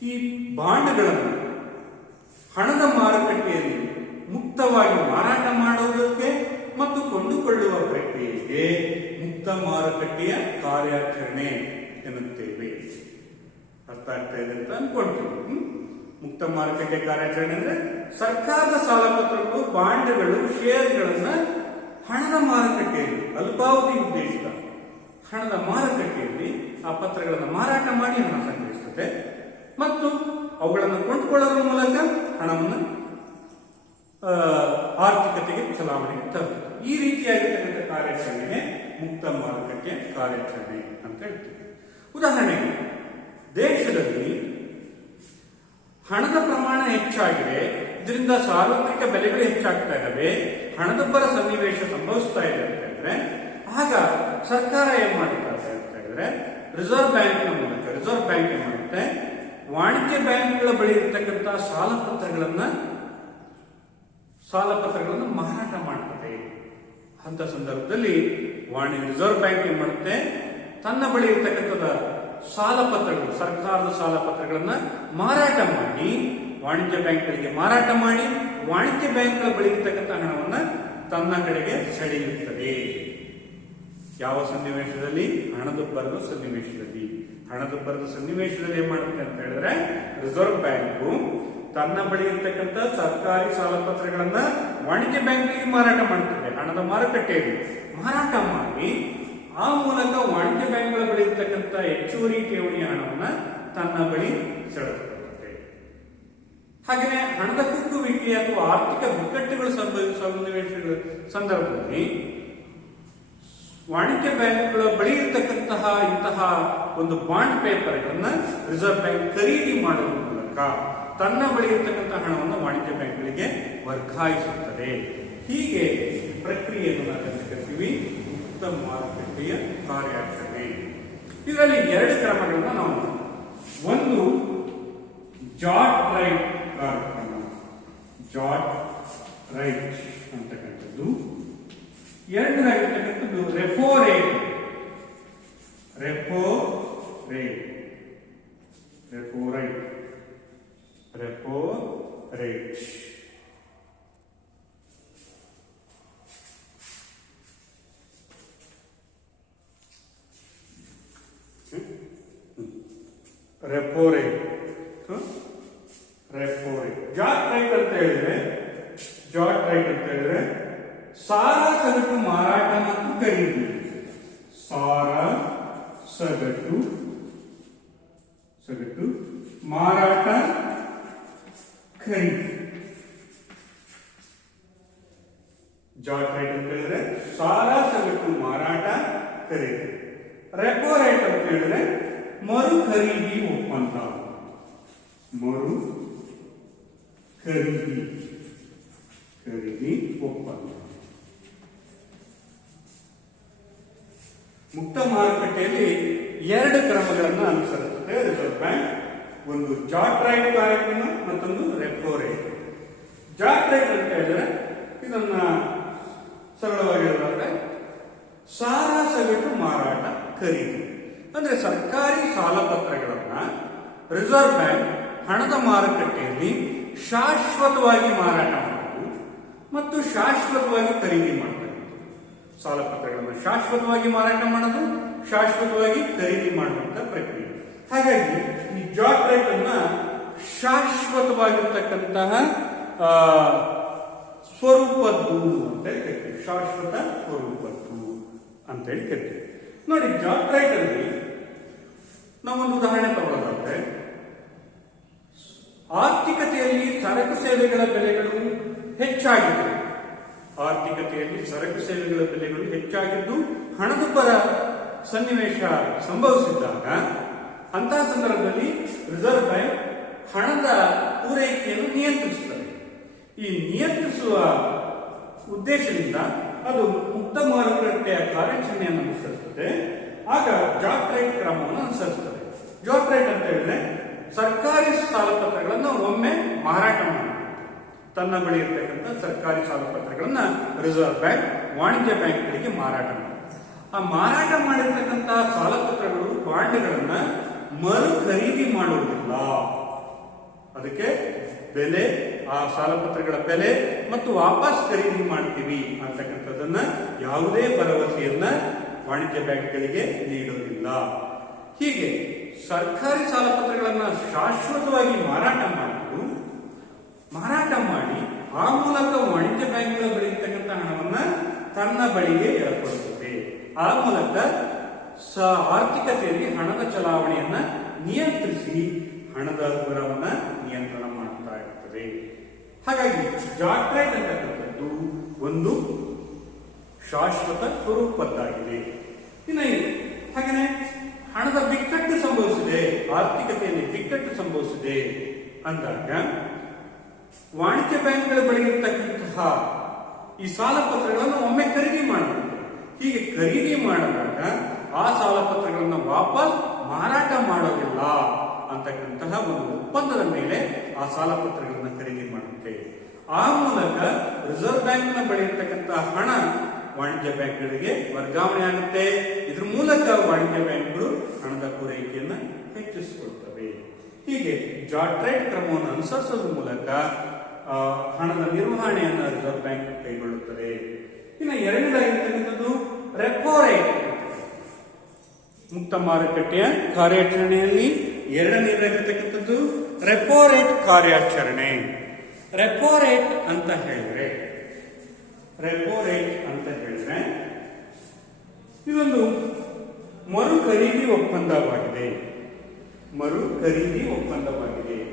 ಈ ಬಾಂಡ್ಗಳನ್ನು ಹಣದ ಮಾರುಕಟ್ಟೆಯಲ್ಲಿ ಮುಕ್ತವಾಗಿ ಮಾರಾಟ ಮಾಡುವುದಕ್ಕೆ ಮತ್ತು ಕೊಂಡುಕೊಳ್ಳುವ ಪ್ರಕ್ರಿಯೆಗೆ ಮುಕ್ತ ಮಾರುಕಟ್ಟೆಯ ಕಾರ್ಯಾಚರಣೆ ಎನ್ನುತ್ತೇವೆ. ಅರ್ಥ ಆಗ್ತಾ ಇದೆ ಅಂತ ಅನ್ಕೊಳ್ತೀವಿ. ಮುಕ್ತ ಮಾರುಕಟ್ಟೆ ಕಾರ್ಯಾಚರಣೆ ಅಂದ್ರೆ ಸರ್ಕಾರದ ಸಾಲ ಪತ್ರಗಳು, ಬಾಂಡ್ಗಳು, ಷೇರುಗಳನ್ನ ಹಣದ ಮಾರುಕಟ್ಟೆಯಲ್ಲಿ, ಅಲ್ಪಾವಧಿ ಉದ್ದೇಶಿತ ಹಣದ ಮಾರುಕಟ್ಟೆಯಲ್ಲಿ ಆ ಪತ್ರಗಳನ್ನು ಮಾರಾಟ ಮಾಡಿ ಹಣ ಸಂಗ್ರಹಿಸುತ್ತದೆ ಮತ್ತು ಅವುಗಳನ್ನು ಕೊಂಡುಕೊಳ್ಳೋದ್ರ ಮೂಲಕ ಹಣವನ್ನು ಆರ್ಥಿಕತೆಗೆ ಚಲಾವಣೆಗೆ ತರುತ್ತದೆ. ಈ ರೀತಿಯಾಗಿರ್ತಕ್ಕಂಥ ಕಾರ್ಯಾಚರಣೆಗೆ ಮುಕ್ತ ಮಾರುಕಟ್ಟೆ ಕಾರ್ಯಾಚರಣೆ ಅಂತ ಹೇಳ್ತೀವಿ. ಉದಾಹರಣೆಗೆ, ದೇಶದಲ್ಲಿ ಹಣದ ಪ್ರಮಾಣ ಹೆಚ್ಚಾಗಿದೆ, ಇದರಿಂದ ಸಾರ್ವತ್ರಿಕ ಬೆಲೆಗಳು ಹೆಚ್ಚಾಗ್ತಾ ಇದ್ದಾವೆ, ಹಣದುಬ್ಬರ ಸನ್ನಿವೇಶ ಸಂಭವಿಸ್ತಾ ಇದೆ ಅಂತ ಹೇಳಿದ್ರೆ ಆಗ ಸರ್ಕಾರ ಏನ್ ಮಾಡುತ್ತೆ ಅಂತ ಹೇಳಿದ್ರೆ ರಿಸರ್ವ್ ಬ್ಯಾಂಕ್ನ ಮೂಲಕ ರಿಸರ್ವ್ ಬ್ಯಾಂಕ್ ಏನ್ ಮಾಡುತ್ತೆ, ವಾಣಿಜ್ಯ ಬ್ಯಾಂಕ್ಗಳ ಬಳಿ ಇರತಕ್ಕಂಥ ಸಾಲ ಪತ್ರಗಳನ್ನು ಮಾರಾಟ ಮಾಡುತ್ತದೆ. ಅಂತ ಸಂದರ್ಭದಲ್ಲಿ ರಿಸರ್ವ್ ಬ್ಯಾಂಕ್ ಏನ್ ಮಾಡುತ್ತೆ, ತನ್ನ ಬಳಿ ಇರತಕ್ಕಂಥದ ಸಾಲ ಪತ್ರಗಳು, ಸರ್ಕಾರದ ಸಾಲ ಪತ್ರಗಳನ್ನ ಮಾರಾಟ ಮಾಡಿ ವಾಣಿಜ್ಯ ಬ್ಯಾಂಕ್ಗಳಿಗೆ ಮಾರಾಟ ಮಾಡಿ ವಾಣಿಜ್ಯ ಬ್ಯಾಂಕ್ಗಳ ಬಳಿ ಇರತಕ್ಕಂಥ ಹಣವನ್ನ ತನ್ನ ಕಡೆಗೆ ಸೆಳೆಯುತ್ತದೆ. ಯಾವ ಸನ್ನಿವೇಶದಲ್ಲಿ? ಹಣದುಬ್ಬರದ ಸನ್ನಿವೇಶದಲ್ಲಿ. ಹಣದುಬ್ಬರದ ಸನ್ನಿವೇಶದಲ್ಲಿ ಏನ್ ಮಾಡುತ್ತೆ ಅಂತ ಹೇಳಿದ್ರೆ ರಿಸರ್ವ್ ಬ್ಯಾಂಕು ತನ್ನ ಬಳಿ ಇರತಕ್ಕಂಥ ಸರ್ಕಾರಿ ಸಾಲ ಪತ್ರಗಳನ್ನ ವಾಣಿಜ್ಯ ಬ್ಯಾಂಕ್ಗಳಿಗೆ ಮಾರಾಟ ಮಾಡುತ್ತದೆ. ಹಣದ ಮಾರುಕಟ್ಟೆಯಲ್ಲಿ ಮಾರಾಟ ಮಾಡಿ ಆ ಮೂಲಕ ವಾಣಿಜ್ಯ ಬ್ಯಾಂಕ್ಗಳ ಬಳಿ ಇರತಕ್ಕಂಥ ಹೆಚ್ಚುವರಿ ಠೇವಣಿಯ ಹಣವನ್ನ ತನ್ನ ಬಳಿ ಸೆಳೆದುಕೊಳ್ಳುತ್ತದೆ. ಹಾಗೆಯೇ ಹಣದ ಕುಗ್ಗುವಿಕೆ ಅಥವಾ ಆರ್ಥಿಕ ಬಿಕ್ಕಟ್ಟುಗಳು ಸನ್ನಿವೇಶಗಳ ಸಂದರ್ಭದಲ್ಲಿ ವಾಣಿಜ್ಯ ಬ್ಯಾಂಕ್ಗಳ ಬಳಿ ಇರತಕ್ಕಂತಹ ಇಂತಹ ಒಂದು ಬಾಂಡ್ ಪೇಪರ್ಗಳನ್ನ ರಿಸರ್ವ್ ಬ್ಯಾಂಕ್ ಖರೀದಿ ಮಾಡುವ ಮೂಲಕ ತನ್ನ ಬಳಿ ಇರತಕ್ಕಂತಹ ಹಣವನ್ನು ವಾಣಿಜ್ಯ ಬ್ಯಾಂಕ್ಗಳಿಗೆ ವರ್ಗಾಯಿಸುತ್ತದೆ. ಹೀಗೆ ಪ್ರಕ್ರಿಯೆಯನ್ನು ನಾವು ಕರಿತೀವಿ ಮುಕ್ತ ಮಾರುಕಟ್ಟೆಯ ಕಾರ್ಯಾಚರಣೆ. ಇದರಲ್ಲಿ ಎರಡು ಕ್ರಮಗಳನ್ನ ನಾವು, ಒಂದು ಜಾಟ್ ರೈಟ್ ಕಾರ್ಯಕ್ರಮ, ಜಾಟ್ ರೈಟ್ ಅಂತಕ್ಕಂಥದ್ದು. ಎರಡನೇದಾಗಿರ್ತಕ್ಕಂಥದ್ದು repo rate. Repo rate repo right repo rate. Repo rate repo rate. ಜಾಟ್ ರೈಟ್ ಅಂತ ಹೇಳಿದ್ರೆ ಸಾರ ಸಗಟು ಮಾರಾಟ ಮತ್ತು ಖರೀದಿ. ಸಾರ ಸಗಟು ಮಾರಾಟ ಖರೀದಿ. ಜಾಟ್ ರೈಟ್ ಅಂತ ಹೇಳಿದ್ರೆ ಸಾರ ಸಗಟು ಮಾರಾಟ ಖರೀದಿ. ರೆಪೋ ರೇಟ್ ಅಂತ ಹೇಳಿದ್ರೆ ಮರು ಖರೀದಿ ಒಪ್ಪಂದ. ಮರು ಖರೀದಿ ಒಪ್ಪಂದ. ಮುಕ್ತ ಮಾರುಕಟ್ಟೆಯಲ್ಲಿ ಎರಡು ಕ್ರಮಗಳನ್ನು ಅನುಸರಿಸುತ್ತದೆ ರಿಸರ್ವ್ ಬ್ಯಾಂಕ್. ಒಂದು ಜಾಟ್ ರೈಟ್ ಕಾರ್ಯಕ್ರಮ, ಮತ್ತೊಂದು ರೆಪೋ ರೇಟ್. ಜಾಟ್ ರೈಟ್ ಅಂತ ಹೇಳಿದ್ರೆ ಇದನ್ನ ಸರಳವಾಗಿ ಹೇಳೋದಾದ್ರೆ ಸಾರ ಸಗಟು ಮಾರಾಟ ಖರೀದಿ ಅಂದ್ರೆ ಸರ್ಕಾರಿ ಸಾಲ ಪತ್ರಗಳನ್ನ ರಿಸರ್ವ್ ಬ್ಯಾಂಕ್ ಹಣದ ಮಾರುಕಟ್ಟೆಯಲ್ಲಿ ಶಾಶ್ವತವಾಗಿ ಮಾರಾಟ ಮಾಡುವುದು ಮತ್ತು ಶಾಶ್ವತವಾಗಿ ಖರೀದಿ ಮಾಡಬೇಕು. ಸಾಲ ಪತ್ರಗಳನ್ನು ಶಾಶ್ವತವಾಗಿ ಮಾರಾಟ ಮಾಡೋದು, ಶಾಶ್ವತವಾಗಿ ಖರೀದಿ ಮಾಡುವಂತ ಪ್ರಕ್ರಿಯೆ. ಹಾಗಾಗಿ ಈ ಜಾಟ್ ರೈಟ್ ಅನ್ನ ಶಾಶ್ವತವಾಗಿರ್ತಕ್ಕಂತಹ ಸ್ವರೂಪದ್ದು ಅಂತ ಹೇಳಿ ಕರಿತೀವಿ. ಶಾಶ್ವತ ಸ್ವರೂಪದ್ದು ಅಂತ ಹೇಳಿ ಕರಿತೀವಿ. ನೋಡಿ, ಜಾಟ್ ರೈಟ್ ಅಲ್ಲಿ ನಾವೊಂದು ಉದಾಹರಣೆ ತಗೊಳ್ಳೋದಾದ್ರೆ, ಆರ್ಥಿಕತೆಯಲ್ಲಿ ಸರಕು ಸೇವೆಗಳ ಬೆಲೆಗಳು ಹೆಚ್ಚಾಗಿದೆ. ಆರ್ಥಿಕತೆಯಲ್ಲಿ ಸರಕು ಸೇವೆಗಳ ಬೆಲೆಗಳು ಹೆಚ್ಚಾಗಿದ್ದು ಹಣದುಬ್ಬರ ಸನ್ನಿವೇಶ ಸಂಭವಿಸಿದ್ದಾಗ ಅಂತಹ ಸಂದರ್ಭದಲ್ಲಿ ರಿಸರ್ವ್ ಬ್ಯಾಂಕ್ ಹಣದ ಪೂರೈಕೆಯನ್ನು ನಿಯಂತ್ರಿಸುತ್ತದೆ. ಈ ನಿಯಂತ್ರಿಸುವ ಉದ್ದೇಶದಿಂದ ಅದು ಮುಕ್ತ ಮಾರುಕಟ್ಟೆಯ ಕಾರ್ಯಾಚರಣೆಯನ್ನು ಅನುಸರಿಸುತ್ತದೆ. ಆಗ ಜಾಟ್ ರೈಟ್ ಕ್ರಮವನ್ನು ಅನುಸರಿಸುತ್ತದೆ. ಜಾಟ್ ರೈಟ್ ಅಂತ ಹೇಳಿದ್ರೆ ಸರ್ಕಾರಿ ಸಾಲ ಪತ್ರಗಳನ್ನು ಒಮ್ಮೆ ಮಾರಾಟ ಮಾಡಬೇಕು. ತನ್ನ ಬಳಿ ಇರತಕ್ಕಂಥ ಸರ್ಕಾರಿ ಸಾಲ ಪತ್ರಗಳನ್ನ ರಿಸರ್ವ್ ಬ್ಯಾಂಕ್ ವಾಣಿಜ್ಯ ಬ್ಯಾಂಕ್ಗಳಿಗೆ ಮಾರಾಟ ಮಾಡುತ್ತೆ. ಆ ಮಾರಾಟ ಮಾಡಿರ್ತಕ್ಕಂತಹ ಸಾಲ ಪತ್ರಗಳು ಬಾಂಡ್ಗಳನ್ನ ಮರು ಖರೀದಿ ಮಾಡುವುದಿಲ್ಲ. ಅದಕ್ಕೆ ಬೆಲೆ, ಆ ಸಾಲ ಪತ್ರಗಳ ಬೆಲೆ ಮತ್ತು ವಾಪಸ್ ಖರೀದಿ ಮಾಡ್ತೀವಿ ಅಂತಕ್ಕಂಥದ್ದನ್ನ ಯಾವುದೇ ಭರವಸೆಯನ್ನ ವಾಣಿಜ್ಯ ಬ್ಯಾಂಕ್ಗಳಿಗೆ ನೀಡುವುದಿಲ್ಲ. ಹೀಗೆ ಸರ್ಕಾರಿ ಸಾಲ ಪತ್ರಗಳನ್ನ ಶಾಶ್ವತವಾಗಿ ಮಾರಾಟ ಮಾಡಿ ಆ ಮೂಲಕ ವಾಣಿಜ್ಯ ಬ್ಯಾಂಕ್ಗಳ ಬಳಿ ಇರ್ತಕ್ಕಂಥ ಹಣವನ್ನ ತನ್ನ ಬಳಿಗೆ ಎಳಕೊಳ್ಳುತ್ತದೆ. ಆ ಮೂಲಕ ಆರ್ಥಿಕತೆಯಲ್ಲಿ ಹಣದ ಚಲಾವಣೆಯನ್ನ ನಿಯಂತ್ರಿಸಿ ಹಣದ ದರವನ್ನ ನಿಯಂತ್ರಣ ಮಾಡ್ತಾ ಇರ್ತದೆ. ಹಾಗಾಗಿ ಜಾಟ್ ರೈಟ್ ಅಂತಕ್ಕಂಥದ್ದು ಒಂದು ಶಾಶ್ವತ ಸ್ವರೂಪದ್ದಾಗಿದೆ. ಇನ್ನು ಹಾಗೆಯೇ ಹಣದ ಬಿಕ್ಕಟ್ಟು ಸಂಭವಿಸಿದೆ, ಆರ್ಥಿಕತೆಯಲ್ಲಿ ಬಿಕ್ಕಟ್ಟು ಸಂಭವಿಸಿದೆ ಅಂದಾಗ ವಾಣಿಜ್ಯ ಬ್ಯಾಂಕ್ಗಳ ಬಳಿ ಇರತಕ್ಕಂತಹ ಈ ಸಾಲ ಪತ್ರಗಳನ್ನು ಒಮ್ಮೆ ಖರೀದಿ ಮಾಡಬೇಕು. ಹೀಗೆ ಖರೀದಿ ಮಾಡಿದಾಗ ಆ ಸಾಲ ಪತ್ರಗಳನ್ನು ವಾಪಸ್ ಮಾರಾಟ ಮಾಡೋದಿಲ್ಲ ಅಂತಕ್ಕಂತಹ ಒಂದು ಒಪ್ಪಂದದ ಮೇಲೆ ಆ ಸಾಲ ಪತ್ರಗಳನ್ನು ಖರೀದಿ ಮಾಡುತ್ತೆ. ಆ ಮೂಲಕ ರಿಸರ್ವ್ ಬ್ಯಾಂಕ್ನ ಬಳಿ ಇರತಕ್ಕಂತಹ ಹಣ ವಾಣಿಜ್ಯ ಬ್ಯಾಂಕ್ಗಳಿಗೆ ವರ್ಗಾವಣೆ ಆಗುತ್ತೆ. ಇದ್ರ ಮೂಲಕ ವಾಣಿಜ್ಯ ಬ್ಯಾಂಕ್ಗಳು ಹಣದ ಪೂರೈಕೆಯನ್ನು ಹೆಚ್ಚಿಸಿಕೊಳ್ತವೆ. ಹೀಗೆ ಜಾಟ್ ರೈಟ್ ಕ್ರಮವನ್ನು ಅನುಸರಿಸುವ ಮೂಲಕ ಹಣದ ನಿರ್ವಹಣೆಯನ್ನು ರಿಸರ್ವ್ ಬ್ಯಾಂಕ್ ಕೈಗೊಳ್ಳುತ್ತದೆ. ಇನ್ನು ಎರಡನೇದಾಗಿರ್ತಕ್ಕಂಥದ್ದು ರೆಪೋ ರೇಟ್. ಮುಕ್ತ ಮಾರುಕಟ್ಟೆಯ ಕಾರ್ಯಾಚರಣೆಯಲ್ಲಿ ಎರಡನೇದಾಗಿರ್ತಕ್ಕಂಥದ್ದು ರೆಪೋ ರೇಟ್ ಕಾರ್ಯಾಚರಣೆ. ರೆಪೋ ರೇಟ್ ಅಂತ ಹೇಳಿದ್ರೆ ಇದೊಂದು ಮರು ಖರೀದಿ ಒಪ್ಪಂದವಾಗಿದೆ.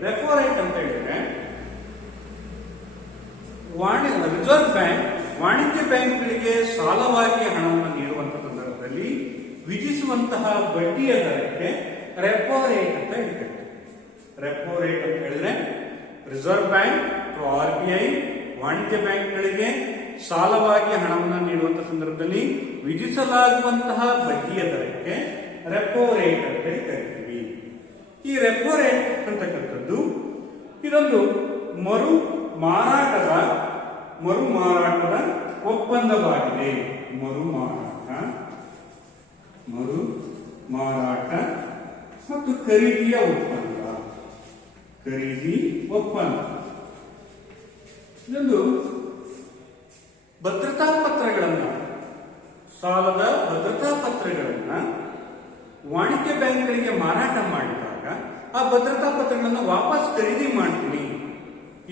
ರೆಪೋ ರೇಟ್ ಅಂತ ಹೇಳಿದ್ರೆ ರಿಸರ್ವ್ ಬ್ಯಾಂಕ್ ವಾಣಿಜ್ಯ ಬ್ಯಾಂಕ್ಗಳಿಗೆ ಸಾಲವಾಗಿ ಹಣವನ್ನು ನೀಡುವಂತಹ ಸಂದರ್ಭದಲ್ಲಿ ವಿಧಿಸುವಂತಹ ಬಡ್ಡಿಯ ದರಕ್ಕೆ ರೆಪೋ ರೇಟ್ ಅಂತ ಹೇಳ್ತಾರೆ. ರೆಪೋ ರೇಟ್ ಅಂತ ಹೇಳಿದ್ರೆ ರಿಸರ್ವ್ ಬ್ಯಾಂಕ್ RBI ವಾಣಿಜ್ಯ ಬ್ಯಾಂಕ್ಗಳಿಗೆ ಸಾಲವಾಗಿ ಹಣವನ್ನು ನೀಡುವಂತಹ ಸಂದರ್ಭದಲ್ಲಿ ವಿಧಿಸಲಾಗುವಂತಹ ಬಡ್ಡಿಯ ದರಕ್ಕೆ ರೆಪೋ ರೇಟ್ ಅಂತ ಹೇಳಿ ಕರಿತೀವಿ. ಈ ರೆಪೋ ರೇಟ್ ಅಂತಕ್ಕಂಥದ್ದು ಇದೊಂದು ಮರು ಮಾರಾಟದ ಒಪ್ಪಂದವಾಗಿದೆ. ಮರು ಮಾರಾಟ ಮತ್ತು ಖರೀದಿ ಒಪ್ಪಂದ. ಇದೊಂದು ಭದ್ರತಾ ಪತ್ರಗಳನ್ನ, ಸಾಲದ ಭದ್ರತಾ ಪತ್ರಗಳನ್ನ ವಾಣಿಜ್ಯ ಬ್ಯಾಂಕ್ಗಳಿಗೆ ಮಾರಾಟ ಮಾಡಿದಾಗ ಆ ಭದ್ರತಾ ಪತ್ರಗಳನ್ನು ವಾಪಸ್ ಖರೀದಿ ಮಾಡ್ತೀನಿ,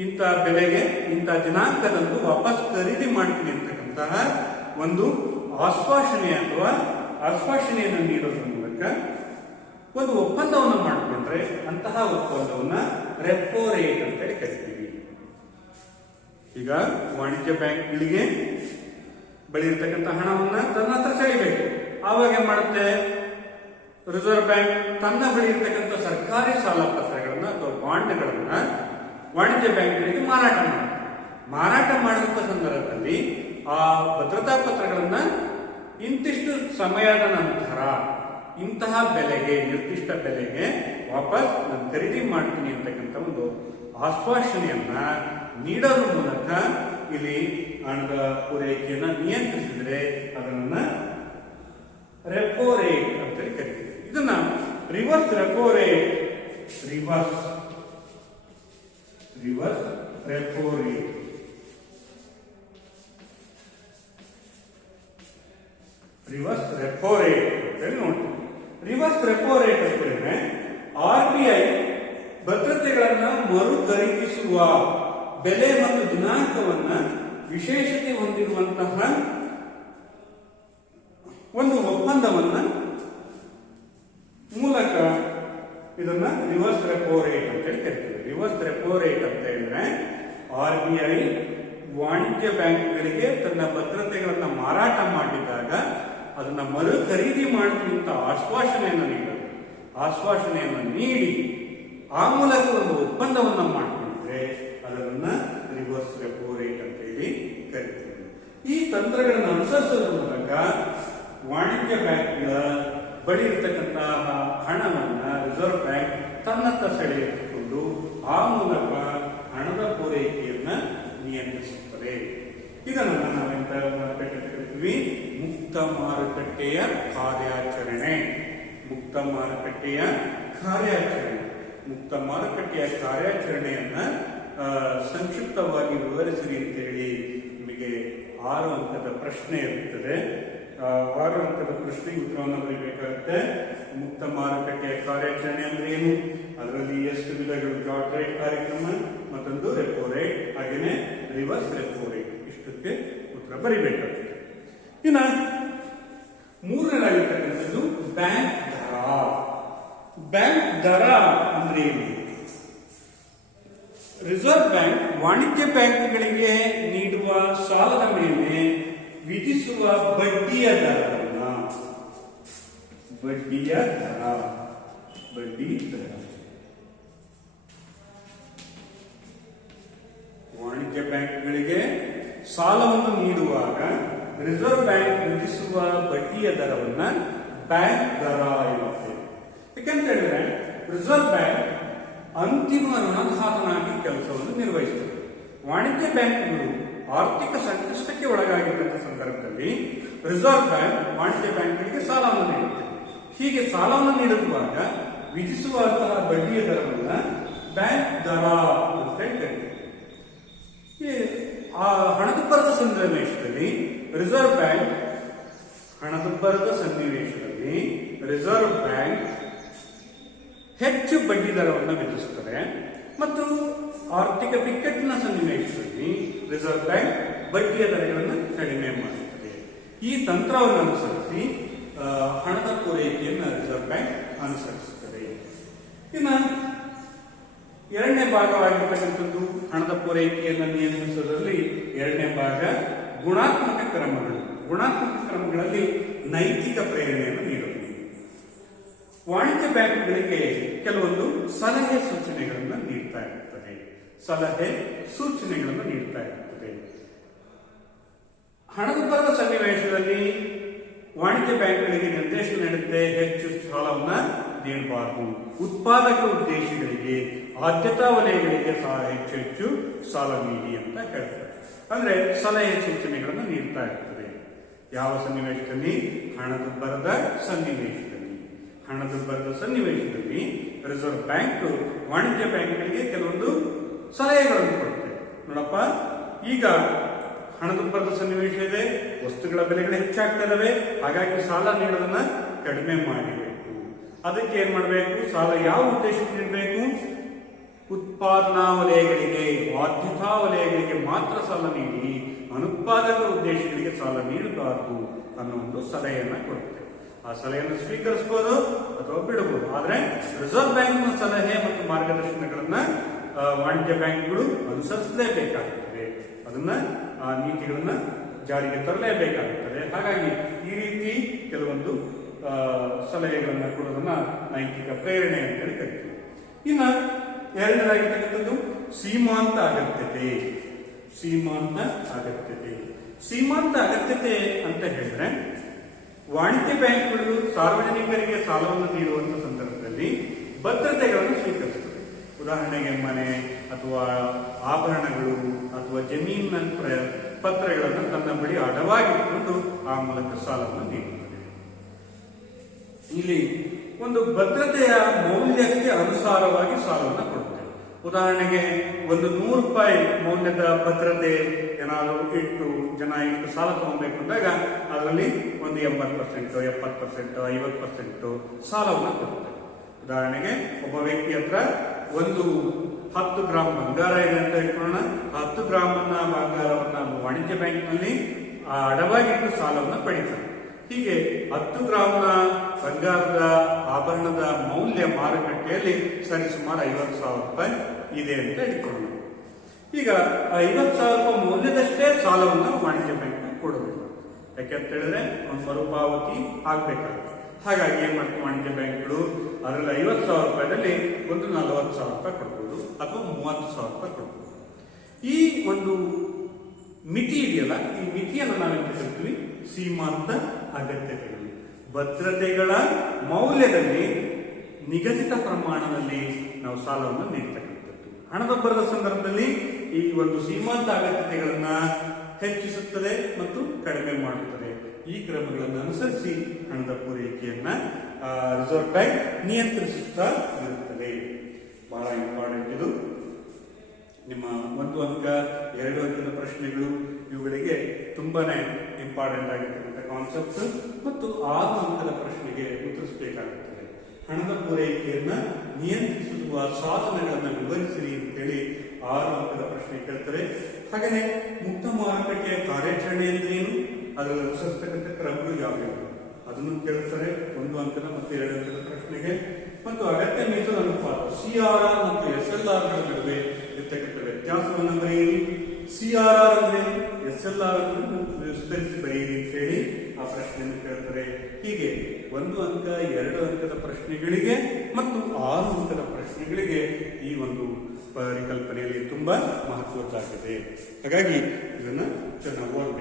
ಇಂಥ ಬೆಲೆಗೆ ಇಂಥ ದಿನಾಂಕದಂದು ವಾಪಸ್ ಖರೀದಿ ಮಾಡ್ತೀನಿ ಅಂತಕ್ಕಂತಹ ಒಂದು ಆಶ್ವಾಸನೆಯನ್ನು ನೀಡೋದ್ರ ಮೂಲಕ ಒಂದು ಒಪ್ಪಂದವನ್ನು ಮಾಡಿಕೊಂಡ್ರೆ ಅಂತಹ ಒಪ್ಪಂದವನ್ನ ರೆಪೋ ರೇಟ್ ಅಂತ ಹೇಳಿ ಕರಿತೀವಿ. ಈಗ ವಾಣಿಜ್ಯ ಬ್ಯಾಂಕ್ಗಳಿಗೆ ಬಳಿ ಇರ್ತಕ್ಕಂಥ ಹಣವನ್ನ ತನ್ನ ಹತ್ರ ಸೆಳಿಬೇಕು. ಆವಾಗ ಏನ್ ಮಾಡುತ್ತೆ ರಿಸರ್ವ್ ಬ್ಯಾಂಕ್ ತನ್ನ ಬಳಿ ಇರ್ತಕ್ಕಂಥ ಸರ್ಕಾರಿ ಸಾಲ ಪತ್ರಗಳನ್ನ ಅಥವಾ ಬಾಂಡ್ಗಳನ್ನ ವಾಣಿಜ್ಯ ಬ್ಯಾಂಕ್ಗಳಿಗೆ ಮಾರಾಟ ಮಾಡಿದಂತ ಸಂದರ್ಭದಲ್ಲಿ ಆ ಭದ್ರತಾ ಪತ್ರಗಳನ್ನ ಇಂತಿಷ್ಟು ಸಮಯದ ನಂತರ ಇಂತಹ ಬೆಲೆಗೆ, ನಿರ್ದಿಷ್ಟ ಬೆಲೆಗೆ ವಾಪಸ್ ನಾನು ಖರೀದಿ ಮಾಡ್ತೀನಿ ಅಂತಕ್ಕಂಥ ಒಂದು ಆಶ್ವಾಸನೆಯನ್ನ ನೀಡೋದ್ರ ಮೂಲಕ ಇಲ್ಲಿ ಹಣದ ಪೂರೈಕೆಯನ್ನ ನಿಯಂತ್ರಿಸಿದ್ರೆ ಅದನ್ನ ರೆಪೋ ರೇಟ್ ಅಂತ ಕರಿತೀವಿ. ಇದನ್ನ ರಿವರ್ಸ್ ರೆಪೋ ರೇಟ್ ಅಂತೇಳಿ ನೋಡ್ತೀವಿ. ರಿವರ್ಸ್ ರೆಪೋ ರೇಟ್ ಅಂತ ಹೇಳಿದ್ರೆ RBI ಭದ್ರತೆಗಳನ್ನ ಮರು ಖರೀದಿಸುವ ಬೆಲೆ ಮತ್ತು ದಿನಾಂಕವನ್ನ ವಿಶೇಷತೆ ಹೊಂದಿರುವಂತಹ ಒಂದು ಒಪ್ಪಂದವನ್ನ ಮೂಲಕ ಇದನ್ನ ರಿವರ್ಸ್ ರೆಪೋ ರೇಟ್ ಅಂತ ಹೇಳಿ ಕರಿತೀವಿ. ರಿವರ್ಸ್ ರೆಪೋ ರೇಟ್ ಅಂತ ಹೇಳಿದ್ರೆ RBI ವಾಣಿಜ್ಯ ಬ್ಯಾಂಕ್ಗಳಿಗೆ ತನ್ನ ಭದ್ರತೆಗಳನ್ನ ಮಾರಾಟ ಮಾಡಿದಾಗ ಅದನ್ನ ಮರು ಖರೀದಿ ಮಾಡ್ತೀನಿ ಅಂತ ಆಶ್ವಾಸನೆಯನ್ನು ನೀಡಿ ಆ ಮೂಲಕ ಒಂದು ಒಪ್ಪಂದವನ್ನ ಮಾಡಿಕೊಂಡ್ರೆ ಅದನ್ನ ರಿವರ್ಸ್ ರೆಪೋ ರೇಟ್ ಅಂತ ಹೇಳಿ ಕರಿತೀವಿ. ಈ ತಂತ್ರಗಳನ್ನು ಅನುಸರಿಸೋದ್ರ ಮೂಲಕ ವಾಣಿಜ್ಯ ಬ್ಯಾಂಕ್ಗಳ ಬಳಿ ಇರತಕ್ಕಂತಹ ಹಣವನ್ನ ರಿಸರ್ವ್ ಬ್ಯಾಂಕ್ ತನ್ನತ್ತ ಸೆಳೆಯಿಟ್ಟುಕೊಂಡು ಆ ಮೂಲಕ ಹಣದ ಪೂರೈಕೆಯನ್ನ ನಿಯಂತ್ರಿಸುತ್ತದೆ. ಇದನ್ನು ನಾವೆಂತ ಮಾರುಕಟ್ಟೆ ಕರಿತೀವಿ? ಮುಕ್ತ ಮಾರುಕಟ್ಟೆಯ ಕಾರ್ಯಾಚರಣೆ. ಮುಕ್ತ ಮಾರುಕಟ್ಟೆಯ ಕಾರ್ಯಾಚರಣೆ. ಮುಕ್ತ ಮಾರುಕಟ್ಟೆಯ ಕಾರ್ಯಾಚರಣೆಯನ್ನ ಸಂಕ್ಷಿಪ್ತವಾಗಿ ವಿವರಿಸಿರಿ ಅಂತ ಹೇಳಿ ನಿಮಗೆ 6 ಅಂಕದ ಪ್ರಶ್ನೆ ಇರುತ್ತದೆ. 6 ಅಂಕದ ಪ್ರಶ್ನೆಗೆ ಉತ್ತರವನ್ನು ಬರೀಬೇಕಾಗುತ್ತೆ. ಮುಕ್ತ ಮಾರುಕಟ್ಟೆಯ ಕಾರ್ಯಾಚರಣೆ ಅಂದ್ರೆ ಏನು, ಅದರಲ್ಲಿ ಎಷ್ಟು ವಿಧಗಳು? ಡಾಟ್ ರೇಟ್ ಕಾರ್ಯಕ್ರಮ, ಮತ್ತೊಂದು ರೆಪೋ ರೇಟ್, ಹಾಗೇನೆ ರಿವರ್ಸ್ ರೆಪೋ ರೇಟ್. ಇಷ್ಟಕ್ಕೆ ಉತ್ತರ ಬರೀಬೇಕಾಗುತ್ತೆ. ಇನ್ನು 3ನೇದಾಗಿರ್ತಕ್ಕಂಥದ್ದು ಬ್ಯಾಂಕ್ ದರ. ಬ್ಯಾಂಕ್ ದರ ಅಂದ್ರೆ ಏನು? ರಿಸರ್ವ್ ಬ್ಯಾಂಕ್ ವಾಣಿಜ್ಯ ಬ್ಯಾಂಕ್ಗಳಿಗೆ ನೀಡುವ ಸಾಲದ ಮೇಲೆ ವಿಧಿಸುವ ಬಡ್ಡಿಯ ದರವನ್ನ ಬಡ್ಡಿ ದರ. ವಾಣಿಜ್ಯ ಬ್ಯಾಂಕ್ಗಳಿಗೆ ಸಾಲವನ್ನು ನೀಡುವಾಗ ರಿಸರ್ವ್ ಬ್ಯಾಂಕ್ ವಿಧಿಸುವ ಬಡ್ಡಿಯ ದರವನ್ನ ಬ್ಯಾಂಕ್ ದರ ಎನ್ನುತ್ತೇವೆ. ಯಾಕೆಂತ ಹೇಳಿದ್ರೆ ರಿಸರ್ವ್ ಬ್ಯಾಂಕ್ ಅಂತಿಮ ಋಣದಾತನಾಗಿ ಕೆಲಸವನ್ನು ನಿರ್ವಹಿಸುತ್ತದೆ. ವಾಣಿಜ್ಯ ಬ್ಯಾಂಕ್ಗಳು ಆರ್ಥಿಕ ಸಂಕಷ್ಟಕ್ಕೆ ಒಳಗಾಗಿದ್ದಂಥ ಸಂದರ್ಭದಲ್ಲಿ ರಿಸರ್ವ್ ಬ್ಯಾಂಕ್ ವಾಣಿಜ್ಯ ಬ್ಯಾಂಕ್ಗಳಿಗೆ ಸಾಲವನ್ನು ನೀಡುತ್ತದೆ. ಹೀಗೆ ಸಾಲವನ್ನು ನೀಡುವಾಗ ವಿಧಿಸುವಂತಹ ಬಡ್ಡಿಯ ದರವನ್ನು ಬ್ಯಾಂಕ್ ದರ ಅಂತ ಹೇಳ್ತೇವೆ. ಆ ಹಣದುಬ್ಬರದ ಸನ್ನಿವೇಶದಲ್ಲಿ ರಿಸರ್ವ್ ಬ್ಯಾಂಕ್ ಹೆಚ್ಚು ಬಡ್ಡಿ ದರವನ್ನು ವಿಧಿಸುತ್ತದೆ ಮತ್ತು ಆರ್ಥಿಕ ಬಿಕ್ಕಟ್ಟಿನ ಸನ್ನಿವೇಶದಲ್ಲಿ ರಿಸರ್ವ್ ಬ್ಯಾಂಕ್ ಬಡ್ಡಿಯ ದರಗಳನ್ನು ಕಡಿಮೆ ಮಾಡುತ್ತದೆ. ಈ ತಂತ್ರವನ್ನು ಅನುಸರಿಸಿ ಹಣದ ಪೂರೈಕೆಯನ್ನು ರಿಸರ್ವ್ ಬ್ಯಾಂಕ್ ಅನುಸರಿಸುತ್ತದೆ. ಇನ್ನು 2ನೇ ಭಾಗವಾಗಿರ್ತಕ್ಕಂಥದ್ದು ಹಣದ ಪೂರೈಕೆಯನ್ನು ನಿಯಂತ್ರಿಸುವುದರಲ್ಲಿ 2ನೇ ಭಾಗ ಗುಣಾತ್ಮಕ ಕ್ರಮಗಳು. ಗುಣಾತ್ಮಕ ಕ್ರಮಗಳಲ್ಲಿ ನೈತಿಕ ಪ್ರೇರಣೆಯನ್ನು ನೀಡುತ್ತದೆ. ವಾಣಿಜ್ಯ ಬ್ಯಾಂಕ್ಗಳಿಗೆ ಕೆಲವೊಂದು ಸಲಹೆ ಸೂಚನೆಗಳನ್ನು ನೀಡ್ತಾ ಇರುತ್ತದೆ. ಹಣದುಬ್ಬರದ ಸನ್ನಿವೇಶದಲ್ಲಿ ವಾಣಿಜ್ಯ ಬ್ಯಾಂಕ್ಗಳಿಗೆ ನಿರ್ದೇಶನ ನೀಡುತ್ತೆ, ಹೆಚ್ಚು ಸಾಲವನ್ನು ನೀಡಬಾರದು. ಉತ್ಪಾದಕ ಉದ್ದೇಶಗಳಿಗೆ, ಆದ್ಯತಾ ವಲಯಗಳಿಗೆ ಹೆಚ್ಚು ಸಾಲ ನೀಡಿ ಅಂತ ಹೇಳ್ತಾರೆ. ಅಂದ್ರೆ ಸಲಹೆ ಸೂಚನೆಗಳನ್ನು ನೀಡ್ತಾ ಇರ್ತದೆ. ಯಾವ ಸನ್ನಿವೇಶದಲ್ಲಿ? ಹಣದುಬ್ಬರದ ಸನ್ನಿವೇಶದಲ್ಲಿ ರಿಸರ್ವ್ ಬ್ಯಾಂಕ್ ವಾಣಿಜ್ಯ ಬ್ಯಾಂಕ್ಗಳಿಗೆ ಕೆಲವೊಂದು ಸಲಹೆಗಳನ್ನು ಕೊಡುತ್ತೆ. ನೋಡಪ್ಪ, ಈಗ ಹಣದುಬ್ಬರದ ಸನ್ನಿವೇಶ ಇದೆ, ವಸ್ತುಗಳ ಬೆಲೆಗಳು ಹೆಚ್ಚಾಗ್ತಾ ಇದಾವೆ, ಹಾಗಾಗಿ ಸಾಲ ನೀಡೋದನ್ನ ಕಡಿಮೆ ಮಾಡಬೇಕು. ಅದಕ್ಕೆ ಏನ್ ಮಾಡಬೇಕು? ಸಾಲ ಯಾವ ಉದ್ದೇಶಕ್ಕೆ ನೀಡಬೇಕು? ಉತ್ಪಾದನಾ ವಲಯಗಳಿಗೆ, ಆದ್ಯತಾ ವಲಯಗಳಿಗೆ ಮಾತ್ರ ಸಾಲ ನೀಡಿ, ಅನುತ್ಪಾದಕ ಉದ್ದೇಶಗಳಿಗೆ ಸಾಲ ನೀಡಬಾರದು ಅನ್ನೋ ಒಂದು ಸಲಹೆಯನ್ನ ಕೊಡುತ್ತೆ. ಆ ಸಲಹೆಯನ್ನು ಸ್ವೀಕರಿಸಬಹುದು ಅಥವಾ ಬಿಡಬಹುದು. ಆದ್ರೆ ರಿಸರ್ವ್ ಬ್ಯಾಂಕ್ನ ಸಲಹೆ ಮತ್ತು ಮಾರ್ಗದರ್ಶನಗಳನ್ನ ವಾಣಿಜ್ಯ ಬ್ಯಾಂಕ್ಗಳು ಅನುಸರಿಸಲೇಬೇಕಾಗುತ್ತದೆ. ಅದನ್ನ ಆ ನೀತಿಗಳನ್ನ ಜಾರಿಗೆ ತರಲೇಬೇಕಾಗುತ್ತದೆ. ಹಾಗಾಗಿ ಈ ರೀತಿ ಕೆಲವೊಂದು ಸಲಹೆಗಳನ್ನ ಕೊಡೋದನ್ನ ನೈತಿಕ ಪ್ರೇರಣೆ ಅಂತ ಹೇಳಿ ಕರಿತೀವಿ. ಇನ್ನು 2ನೇದಾಗಿರ್ತಕ್ಕಂಥದ್ದು ಸೀಮಾಂತ ಅಗತ್ಯತೆ ಅಂತ ಹೇಳಿದ್ರೆ ವಾಣಿಜ್ಯ ಬ್ಯಾಂಕ್ಗಳು ಸಾರ್ವಜನಿಕರಿಗೆ ಸಾಲವನ್ನು ನೀಡುವಂತಹ ಸಂದರ್ಭದಲ್ಲಿ ಭದ್ರತೆಗಳನ್ನು ಸ್ವೀಕರಿಸುತ್ತವೆ. ಉದಾಹರಣೆಗೆ ಮನೆ ಅಥವಾ ಆಭರಣಗಳು ಅಥವಾ ಜಮೀನಿನ ಪತ್ರಗಳನ್ನು ತನ್ನ ಬಳಿ ಅಡವಾಗಿಟ್ಟುಕೊಂಡು ಆ ಮೂಲಕ ಸಾಲವನ್ನು ನೀಡುತ್ತದೆ. ಇಲ್ಲಿ ಒಂದು ಭದ್ರತೆಯ ಮೌಲ್ಯಕ್ಕೆ ಅನುಸಾರವಾಗಿ ಸಾಲವನ್ನು ಕೊಡುತ್ತೆ. ಉದಾಹರಣೆಗೆ ಒಂದು 100 ರೂಪಾಯಿ ಮೌಲ್ಯದ ಭದ್ರತೆ ಏನಾದರೂ ಇಟ್ಟು ಸಾಲ ತಗೊಬೇಕು ಅಂದಾಗ ಅದರಲ್ಲಿ ಒಂದು 80%, 70%, 50% ಸಾಲವನ್ನು ಕೊಡುತ್ತೆ. ಉದಾಹರಣೆಗೆ ಒಬ್ಬ ವ್ಯಕ್ತಿ ಹತ್ರ ಒಂದು 10 ಗ್ರಾಮ್ ಬಂಗಾರ ಇದೆ ಅಂತ ಇಟ್ಕೊಳ್ಳೋಣ. 10 ಗ್ರಾಮ್ ಬಂಗಾರವನ್ನ ವಾಣಿಜ್ಯ ಬ್ಯಾಂಕ್ನಲ್ಲಿ ಅಡವಾಗಿಟ್ಟು ಸಾಲವನ್ನು ಪಡಿತಾರೆ. ಹೀಗೆ 10 ಗ್ರಾಮ್ನ ಬಂಗಾರದ ಆಭರಣದ ಮೌಲ್ಯ ಮಾರುಕಟ್ಟೆಯಲ್ಲಿ ಸರಿಸುಮಾರು 50,000 ರೂಪಾಯಿ ಇದೆ ಅಂತ ಇಟ್ಕೊಳ್ಳೋಣ. ಈಗ 50,000 ರೂಪಾಯಿ ಮೌಲ್ಯದಷ್ಟೇ ಸಾಲವನ್ನು ವಾಣಿಜ್ಯ ಬ್ಯಾಂಕ್ ಕೊಡಬೇಕು. ಯಾಕೆಂತ ಹೇಳಿದ್ರೆ ಒಂದು ಮರುಪಾವತಿ ಆಗ್ಬೇಕಾಗುತ್ತೆ. ಹಾಗಾಗಿ ಏನ್ ಮಾಡ್ತೀವಿ ವಾಣಿಜ್ಯ ಬ್ಯಾಂಕ್ಗಳು ಅದರಲ್ಲಿ 50,000 ರೂಪಾಯಿದಲ್ಲಿ ಒಂದು 40,000 ರೂಪಾಯಿ ಕೊಡ್ಬೋದು ಅಥವಾ 30,000 ರೂಪಾಯಿ ಕೊಡ್ಬೋದು. ಈ ಒಂದು ಮಿತಿ ಇದೆಯಲ್ಲ, ಈ ಮಿತಿಯನ್ನು ನಾವೆಂತ ಹೇಳ್ತೀವಿ? ಸೀಮಾಂತ ಅಗತ್ಯತೆಗಳು. ಭದ್ರತೆಗಳ ಮೌಲ್ಯದಲ್ಲಿ ನಿಗದಿತ ಪ್ರಮಾಣದಲ್ಲಿ ನಾವು ಸಾಲವನ್ನು ನೀಡತಕ್ಕಂಥದ್ದು. ಹಣದುಬ್ಬರದ ಸಂದರ್ಭದಲ್ಲಿ ಈ ಒಂದು ಸೀಮಾಂತ ಅಗತ್ಯತೆಗಳನ್ನ ಹೆಚ್ಚಿಸುತ್ತದೆ ಮತ್ತು ಕಡಿಮೆ ಮಾಡುತ್ತದೆ. ಈ ಕ್ರಮಗಳನ್ನು ಅನುಸರಿಸಿ ಹಣದ ಪೂರೈಕೆಯನ್ನ ರಿಸರ್ವ್ ಬ್ಯಾಂಕ್ ನಿಯಂತ್ರಿಸುತ್ತಾ ಇರುತ್ತದೆ. ಬಹಳ ಇಂಪಾರ್ಟೆಂಟ್ ಇದು. ನಿಮ್ಮ 1 ಅಂಕ 2 ಅಂಕದ ಪ್ರಶ್ನೆಗಳು ಇವುಗಳಿಗೆ ತುಂಬಾನೇ ಇಂಪಾರ್ಟೆಂಟ್ ಆಗಿರ್ತಕ್ಕಂಥ ಕಾನ್ಸೆಪ್ಟ್ ಮತ್ತು 6 ಅಂಕದ ಪ್ರಶ್ನೆಗೆ ಉತ್ತರಿಸಬೇಕಾಗುತ್ತದೆ. ಹಣದ ಪೂರೈಕೆಯನ್ನ ನಿಯಂತ್ರಿಸುವ ಸಾಧನಗಳನ್ನು ವಿವರಿಸಿರಿ ಅಂತೇಳಿ 6 ಅಂಕದ ಪ್ರಶ್ನೆ ಕೇಳ್ತಾರೆ. ಹಾಗೆಯೇ ಮುಕ್ತ ಮಾರುಕಟ್ಟೆಯ ಕಾರ್ಯಾಚರಣೆ ಅಂದ್ರೆ ಏನು, ಅದರಲ್ಲಿ ಅನುಸರಿಸತಕ್ಕಂಥ ಕ್ರಮಗಳು ಯಾವ್ಯಾವು ಅದನ್ನು ಕೇಳುತ್ತಾರೆ 1 ಅಂಕದ ಮತ್ತು 2 ಅಂಕದ ಪ್ರಶ್ನೆಗೆ. ಮತ್ತು ಅಗತ್ಯ ಮೀಸಲು ಅನುಪಾತ CRR ಮತ್ತು SLR ಗಳ ನಡುವೆ ಇರ್ತಕ್ಕಂಥ ವ್ಯತ್ಯಾಸವನ್ನು ಬರೆಯಿರಿ. CRR ಅಂದ್ರೆ SLR ಅನ್ನು ವಿಸ್ತರಿಸಿ ಬರೆಯಿರಿ ಅಂತ ಹೇಳಿ ಆ ಪ್ರಶ್ನೆಯನ್ನು ಕೇಳ್ತಾರೆ. ಹೀಗೆ 1 ಅಂಕ 2 ಅಂಕದ ಪ್ರಶ್ನೆಗಳಿಗೆ ಮತ್ತು 6 ಅಂಕದ ಪ್ರಶ್ನೆಗಳಿಗೆ ಈ ಒಂದು ಪರಿಕಲ್ಪನೆಯಲ್ಲಿ ತುಂಬಾ ಮಹತ್ವದ್ದಾಗಿದೆ. ಹಾಗಾಗಿ ಇದನ್ನ ಚೆನ್ನಾಗಿ ಓದಬೇಕು.